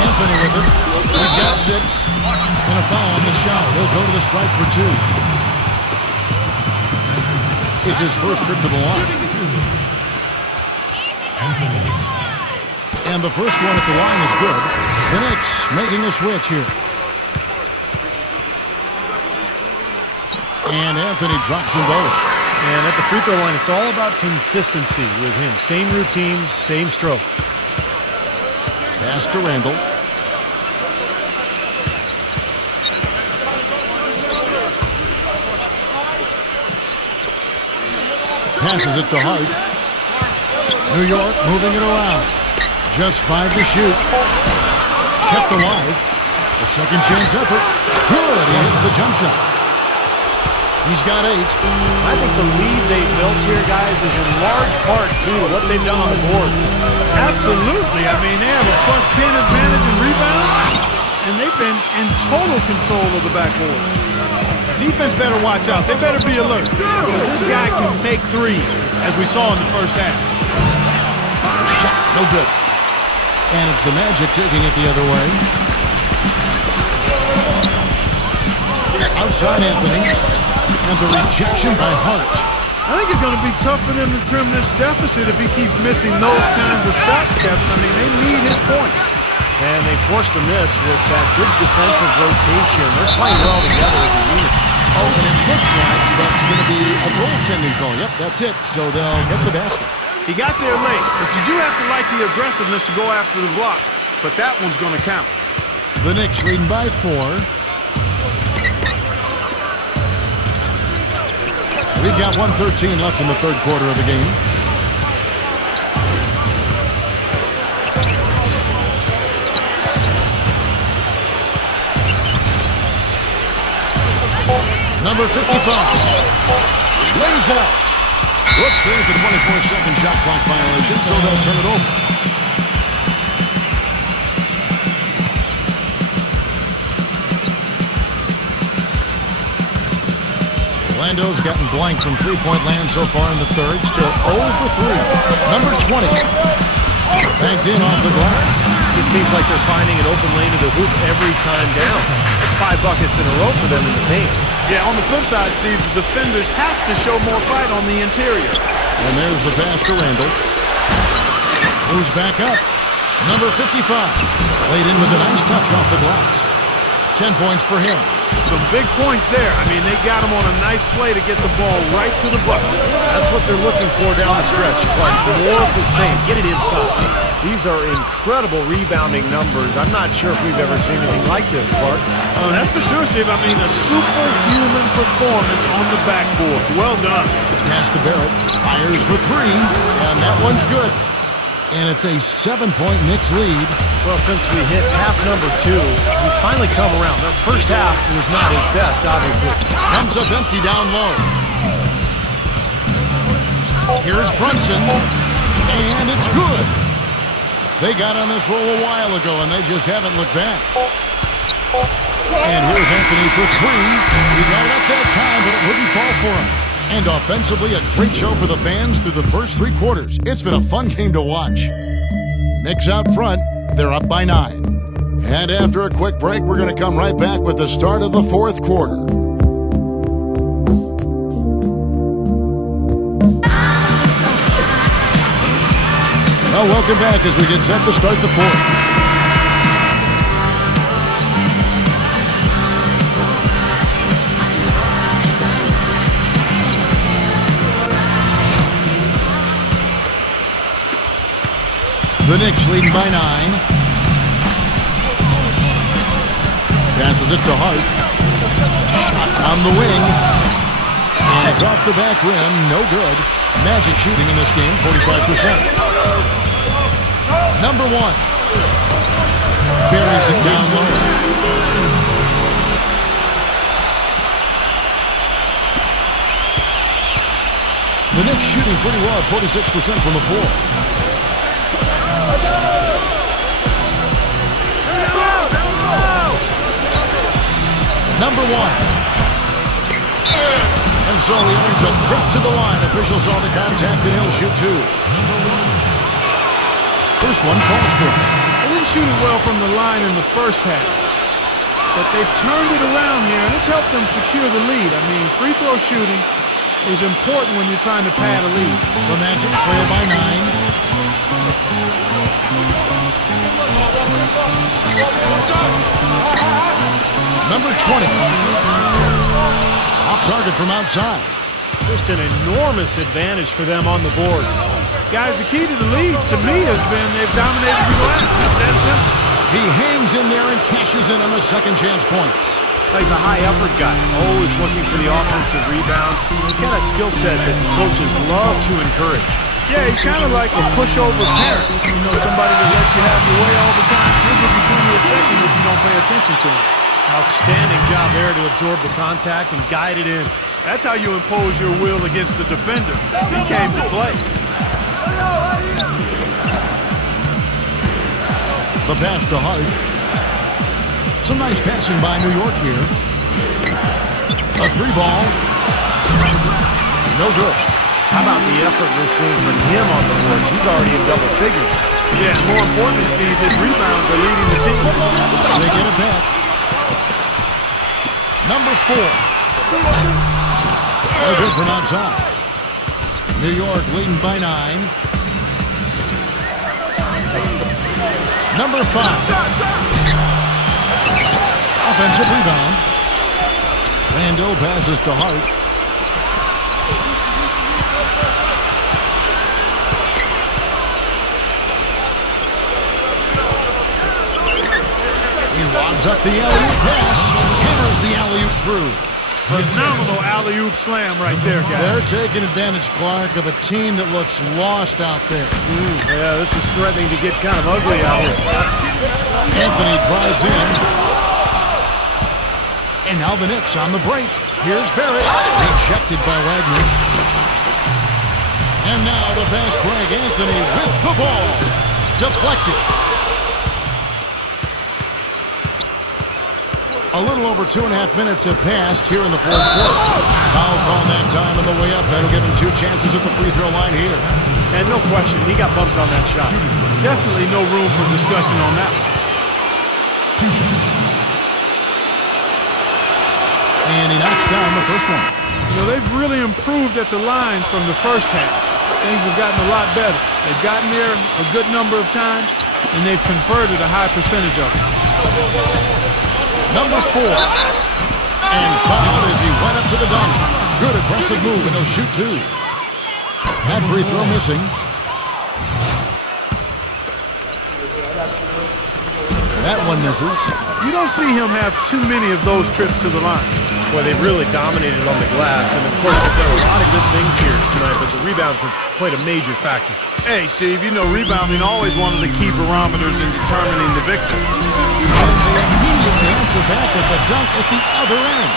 Anthony with it. He's got 6. And a foul on the shot. He'll go to the stripe for 2. It's his first trip to the line. And the first one at the line is good. The Knicks making a switch here. And Anthony drops them both. And at the free throw line, it's all about consistency with him. Same routine, same stroke. Pass to Randall. Passes it to Hart. New York moving it around. Just 5 to shoot. Kept alive. A second chance effort. Good. He hits the jump shot. He's got 8. I think the lead they built here, guys, is in large part due to what they've done on the boards. Absolutely. I mean, they have a +10 advantage in rebounds, and they've been in total control of the backboard. Defense better watch out. They better be alert, because this guy can make threes, as we saw in the first half. Shot. No good. And it's the Magic taking it the other way. Outside Anthony. And the rejection by Hart. I think it's going to be tough for them to trim this deficit if he keeps missing those kinds of shots, Kevin. I mean, they need his points. And they forced the miss with that good defensive rotation. They're playing well together as a unit. Oh, and it looks like that's going to be a goaltending call. Yep, that's it. So they'll get the basket. He got there late, but you do have to like the aggressiveness to go after the block. But that one's going to count. The Knicks leading by 4. We've got 1:13 left in the third quarter of the game. Number 55. Lays out. Whoops, there's the 24-second shot clock violation, so they'll turn it over. Orlando's gotten blank from three-point land so far in the third. Still 0 for 3. Number 20. Banked in off the glass. It seems like they're finding an open lane to the hoop every time down. It's 5 buckets in a row for them in the paint. Yeah, on the flip side, Steve, the defenders have to show more fight on the interior. And there's the pass to Randall. Moves back up. Number 55. Played in with a nice touch off the glass. 10 points for him. Some big points there. I mean, they got him on a nice play to get the ball right to the bucket. That's what they're looking for down the stretch, Clark. More of the same. Get it inside. These are incredible rebounding numbers. I'm not sure if we've ever seen anything like this, Clark. Oh, that's for sure, Steve. I mean, a superhuman performance on the backboard. Well done. Pass to Barrett. Fires for three. And that one's good. And it's a 7-point Knicks lead. Well, since we hit half number 2, he's finally come around. The first half was not his best, obviously. Comes up empty down low. Here's Brunson. And it's good. They got on this roll a while ago, and they just haven't looked back. And here's Anthony for three. He got it up that time, but it wouldn't fall for him. And offensively, a great show for the fans through the first 3 quarters. It's been a fun game to watch. Knicks out front. They're up by 9. And after a quick break, we're going to come right back with the start of the 4th quarter. Well, welcome back as we get set to start the 4th. The Knicks leading by 9. Passes it to Hart. Shot on the wing. And it's off the back rim. No good. Magic shooting in this game, 45%. Number 1. Buries it down low. The Knicks shooting pretty well, 46% from the floor. Number 1. And so he earns a trip to the line. Officials saw the contact and he'll shoot 2. First one falls for him. They didn't shoot it well from the line in the first half. But they've turned it around here, and it's helped them secure the lead. I mean, free throw shooting is important when you're trying to pad a lead. The Magic trail by 9. Number 20. Off target from outside. Just an enormous advantage for them on the boards. Guys, the key to the lead, to me, has been they've dominated the glass. It's that simple. He hangs in there and cashes in on the second chance points. He's a high-effort guy, always looking for the offensive rebounds. He's got a skill set that coaches love to encourage. Yeah, he's kind of like a pushover parent. You know, somebody that lets you have your way all the time. He'll give you plenty of seconds if you don't pay attention to him. Outstanding job there to absorb the contact and guide it in. That's how you impose your will against the defender. He came to play. The pass to Hart. Some nice passing by New York here. A 3 ball. No good. How about the effort we're seeing from him on the boards? He's already in double figures. Yeah, and more importantly, Steve, his rebounds are leading the team. They get it back. Number 4. No good from outside. New York leading by 9. Number 5. Offensive rebound. Randall passes to Hart. He lobs up the alley-oop pass. Hammers the alley-oop through. Phenomenal alley-oop slam right there, guys. They're taking advantage, Clark, of a team that looks lost out there. Yeah, this is threatening to get kind of ugly out here. Anthony drives in. And now the Knicks on the break. Here's Barrett. Rejected by Wagner. And now the fast break. Anthony with the ball. Deflected. A little over 2.5 minutes have passed here in the 4th quarter. Foul call that time on the way up. That'll give him 2 chances at the free throw line here. And no question, he got bumped on that shot. Definitely no room for discussion on that one. And he knocks down the first one. You know, they've really improved at the line from the first half. Things have gotten a lot better. They've gotten there a good number of times, and they've converted a high percentage of it. Number 4. And fouled as he went up to the dunk. Good aggressive move, and he'll shoot 2. That free throw missing. That one misses. You don't see him have too many of those trips to the line. Boy, they've really dominated on the glass, and of course they've done a lot of good things here tonight, but the rebounds have played a major factor. Hey, Steve, you know rebounding always one of the key barometers in determining the victor. And they immediately answer back with the dunk at the other end.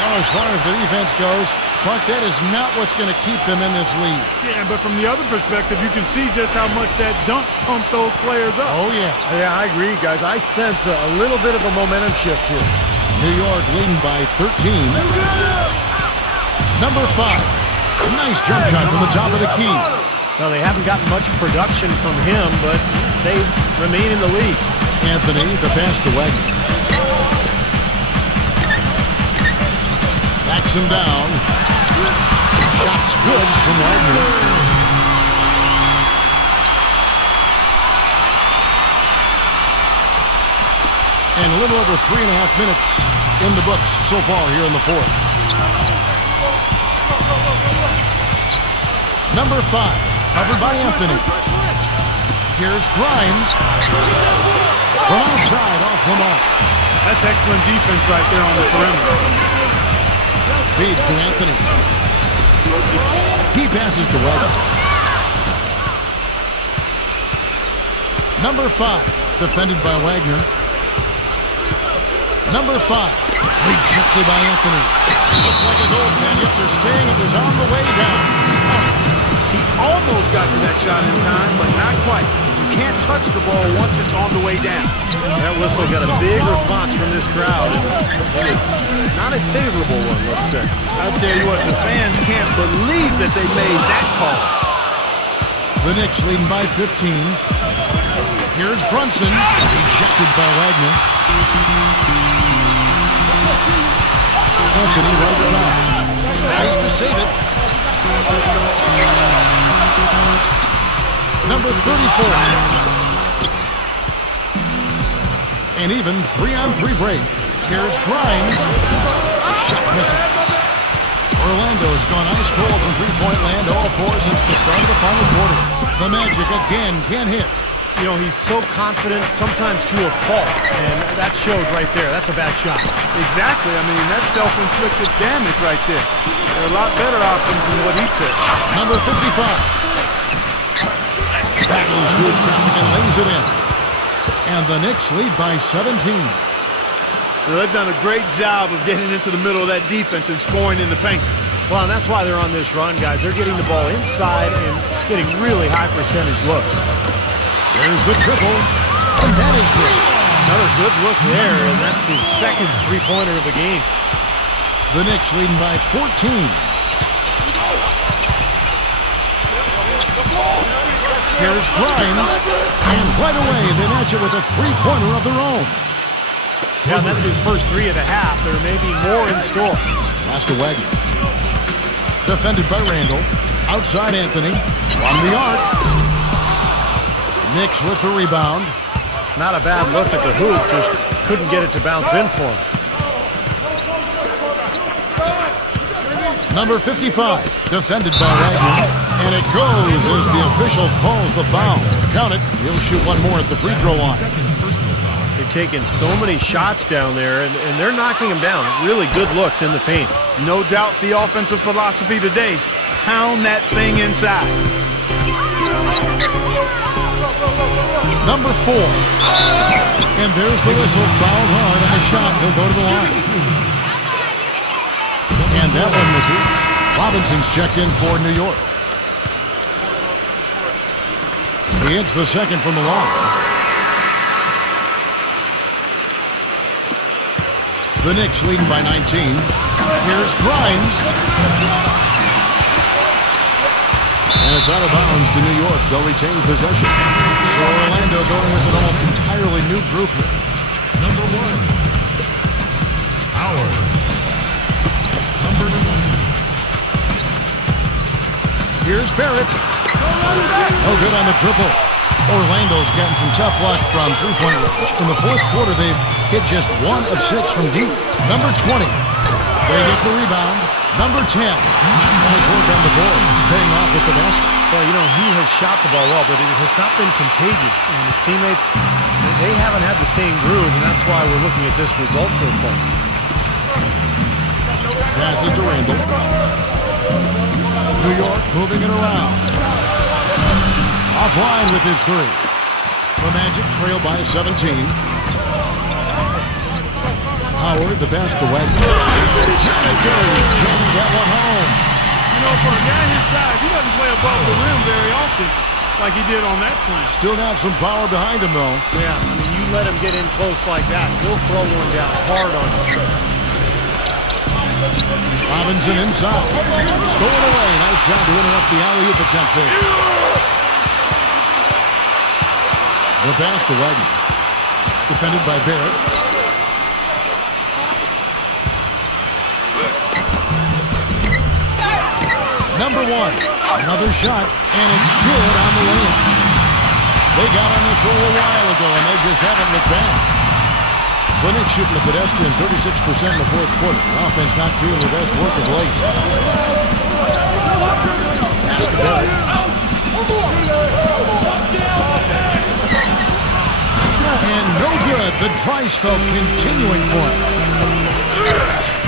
Well, as far as the defense goes, Clark, that is not what's going to keep them in this lead. Yeah, but from the other perspective, you can see just how much that dunk pumped those players up. Oh, yeah. Yeah, I agree, guys. I sense a little bit of a momentum shift here. New York leading by 13. Number 5. Nice jump shot from the top of the key. Well, they haven't gotten much production from him, but they remain in the lead. Anthony, the pass to Wagner. Backs him down. Shot's good from Wagner. And a little over 3.5 minutes in the books so far here in the fourth. Number 5, covered by Anthony. Here's Grimes. From outside, off the mark. That's excellent defense right there on the perimeter. Feeds to Anthony. He passes to Wagner. Number 5, defended by Wagner. Number 5, rejected by Anthony. Looked like a goaltend, yet they're saying it was on the way down. He almost got to that shot in time, but not quite. You can't touch the ball once it's on the way down. That whistle got a big response from this crowd, and it is not a favorable one, let's say. I'll tell you what, the fans can't believe that they made that call. The Knicks leading by 15. Here's Brunson, rejected by Wagner. Anthony right side. Tries to save it. Number 34. An even 3-on-3 break. Here's Grimes. Shot misses. Orlando's gone ice cold from three-point land all 4 since the start of the final quarter. The Magic again can't hit. You know, he's so confident, sometimes to a fault, and that showed right there. That's a bad shot. Exactly. I mean, that's self-inflicted damage right there. There are a lot better options than what he took. Number 55. Battles through traffic and lays it in. And the Knicks lead by 17. Well, they've done a great job of getting into the middle of that defense and scoring in the paint. Well, and that's why they're on this run, guys. They're getting the ball inside and getting really high percentage looks. There's the triple, and that is good. Another good look there, and that's his second three-pointer of the game. The Knicks leading by 14. Here's Grimes, and right away they match it with a three-pointer of their own. Yeah, that's his first 3 of the half. There may be more in store. Pass to Wagner. Defended by Randall. Outside Anthony. From the arc. Knicks with the rebound. Not a bad look at the hoop, just couldn't get it to bounce in for him. Number 55, defended by Wagner. And it goes as the official calls the foul. Count it, he'll shoot one more at the free throw line. They've taken so many shots down there, and they're knocking them down. Really good looks in the paint. No doubt the offensive philosophy today, pound that thing inside. Number 4. And there's the whistle, fouled hard on the shot. He'll go to the line. And that one misses. Robinson's checked in for New York. He hits the second from the line. The Knicks leading by 19. Here's Grimes. And it's out of bounds to New York. They'll retain possession. So Orlando going with an almost entirely new group here. Number 1, Howard. Here's Barrett. No good on the triple. Orlando's gotten some tough luck from three-point range. In the fourth quarter, they've hit just 1 of 6 from deep. Number 20. They get the rebound. Number 10. Nice work on the boards, paying off with the basket. Well, you know, he has shot the ball well, but it has not been contagious. And his teammates, they haven't had the same groove, and that's why we're looking at this result so far. Passes to Randall. New York moving it around. Offline with his three. The Magic trail by 17. Howard, the pass to Wagner. Can't get one home. You know, for a guy his size, he doesn't play above the rim very often like he did on that slam. Still got some power behind him, though. Yeah, I mean, you let him get in close like that, he'll throw one down hard on you. Robinson inside. Stolen away. Nice job to interrupt the alley-oop attempt there. The pass to Wagner. Defended by Barrett. Number 1. Another shot, and it's good on the layup. They got on this roll a while ago, and they just haven't looked back. The Knicks shooting the pedestrian 36% in the fourth quarter. The offense not doing their best work of late. Pass to Barrett. And no good. The dry spell continuing for him.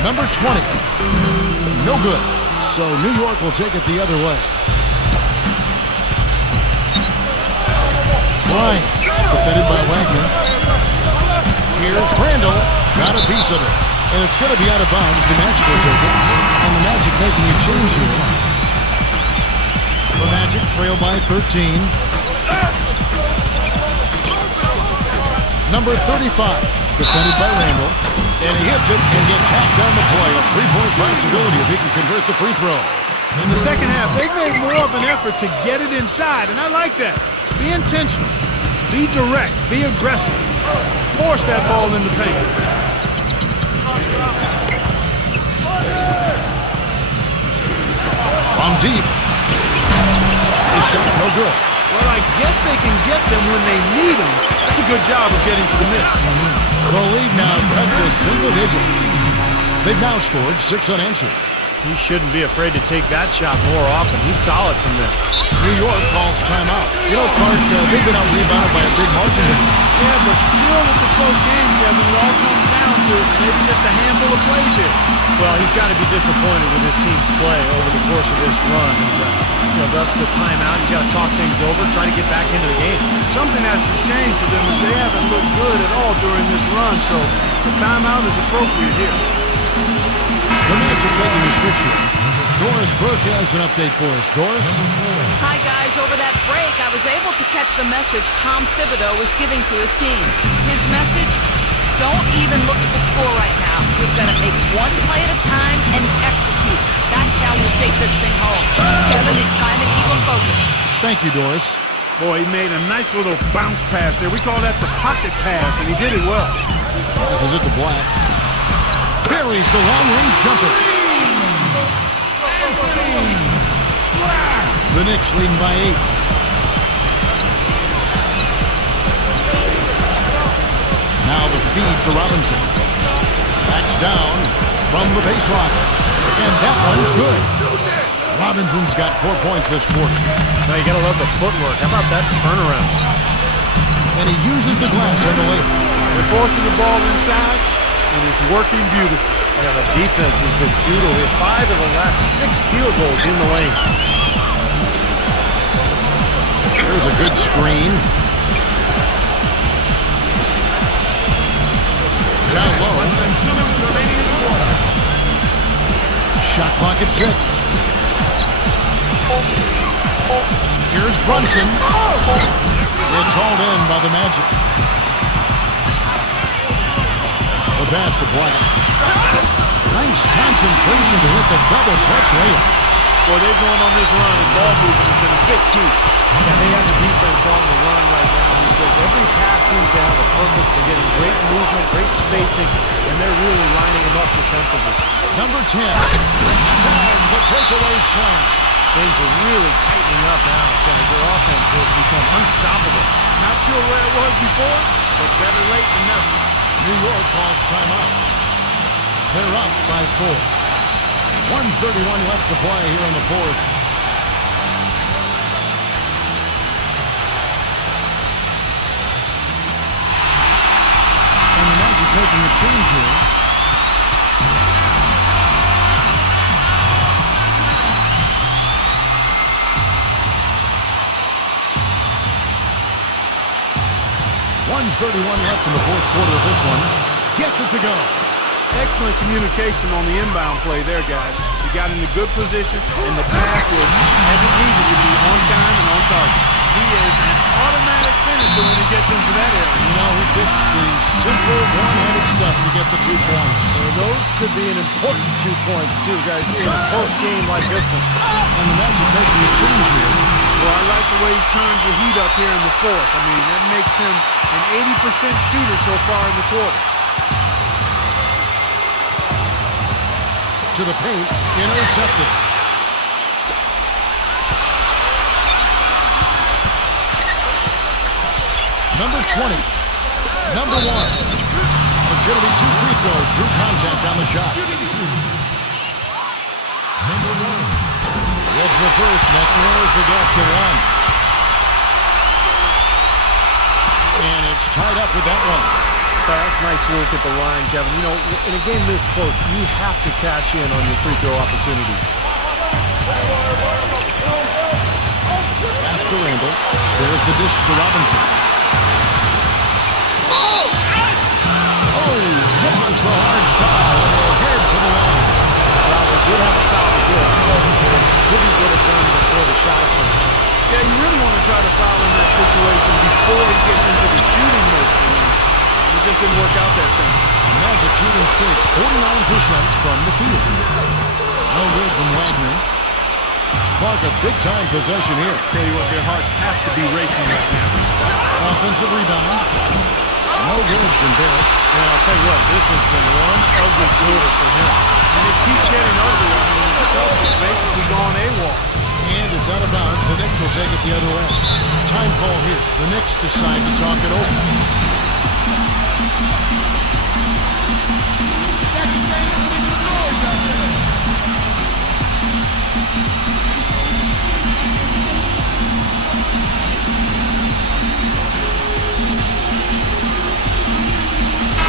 Number 20. No good. So New York will take it the other way. Bryant, defended by Wagner. Here's Randall. Got a piece of it. And it's going to be out of bounds. The Magic will take it. And the Magic making a change here. The Magic trail by 13. Number 35, defended by Randall. And he hits it and gets hacked down the play. A three-point possibility if he can convert the free throw. In the second half, they've made more of an effort to get it inside, and I like that. Be intentional. Be direct. Be aggressive. Force that ball in the paint. From deep. His shot no good. Well, I guess they can get them when they need them. That's a good job of getting to the miss. The lead now cut to single digits. They've now scored 6 unanswered. He shouldn't be afraid to take that shot more often. He's solid from there. New York calls timeout. You know, Clark, they've been out-rebounded by a big margin. Yeah, but still it's a close game, Kevin. It all comes down to maybe just a handful of plays here. Well, he's got to be disappointed with his team's play over the course of this run. Thus the timeout. You got to talk things over, try to get back into the game. Something has to change for them as they haven't looked good at all during this run, so the timeout is appropriate here. The Magic making a switch here. Doris Burke has an update for us. Doris? Hi, guys. Over that break, I was able to catch the message Tom Thibodeau was giving to his team. His message, don't even look at the score right now. We've got to make one play at a time and execute. That's how we'll take this thing home. Kevin is trying to keep them focused. Thank you, Doris. Boy, he made a nice little bounce pass there. We call that the pocket pass, and he did it well. Passes it to Black. Buries the long-range jumper. The Knicks leading by 8. Now the feed to Robinson. Backs down from the baseline. And that one's good. Robinson's got 4 points this quarter. Now you got to love the footwork. How about that turnaround? And he uses the glass on the layup. They're forcing the ball inside, and it's working beautifully. Yeah, the defense has been futile. We have 5 of the last 6 field goals in the lane. There's a good screen. Down low. Less than 2 minutes remaining in the quarter. Shot clock at 6. Here's Brunson. It's hauled in by the Magic. The pass to Black. Nice concentration to hit the double clutch layup. Boy, they've gone on this run, and ball movement has been a big key. Yeah, they have the defense on the run right now because every pass seems to have a purpose. They're getting great movement, great spacing, and they're really lining them up defensively. Number 10. It's down the breakaway slam. Things are really tightening up now, guys. Their offense has become unstoppable. Not sure where it was before, but better late than never. New York calls timeout. They're up by 4. 1:31 left to play here in the fourth. And the Magic making a change here. .131 left in the fourth quarter of this one. Gets it to go. Excellent communication on the inbound play there, guys. He got in a good position, and the pass was as it needed to be, on time and on target. He is an automatic finisher when he gets into that area. You know, he picks the simple, one-handed stuff to get the 2 points. Those could be an important 2 points, too, guys, in a close game like this one. And the Magic making a change here. Well, I like the way he's turned the heat up here in the fourth. I mean, that makes him an 80% shooter so far in the quarter. To the paint, intercepted. Number 20. Number 1. It's going to be 2 free throws. Drew contact on the shot. Number 1. Gets the first. That narrows the gap to 1. And it's tied up with that one. That's nice work at the line, Kevin. You know, in a game this close, you have to cash in on your free throw opportunities. Pass to Randall. There's the dish to Robinson. Draws the hard foul. And they'll head to the line. Well, they did have a foul to give. Couldn't get it done before the shot attempt. Yeah, you really want to try to foul in that situation before he gets into the shooting motion. It just didn't work out that time. Magic shooting streak 49% from the field. No good from Wagner. Clark, a big-time possession here. Tell you what, their hearts have to be racing right now. Offensive rebound. No good from Barrett. And I'll tell you what, this has been one ugly quarter for him. And it keeps getting ugly. I mean, his coach has basically gone AWOL. And it's out of bounds. The Knicks will take it the other way. Time call here. The Knicks decide to talk it over. Magic fans, make some noise out there.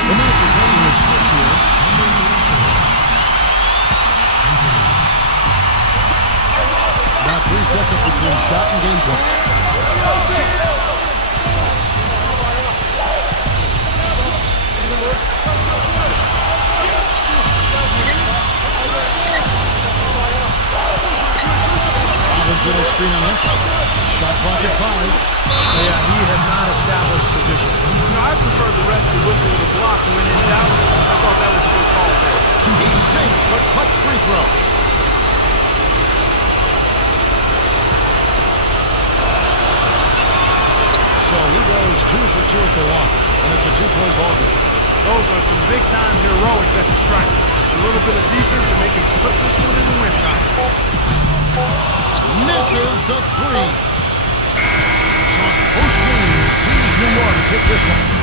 The Magic making a switch here. About 3 seconds between shot and game point. Robinson is screening it. Shot clock at 5. Yeah, he had not established position. No, I prefer the ref to whistle with a block when in doubt. I thought that was a good call there. He sinks the clutch free throw. So he goes 2 for 2 at the line, and it's a 2-point ball game. Those are some big-time heroics at the strike. A little bit of defense, and they can put this one in the win column. Misses the 3. So post game sees New York take this one.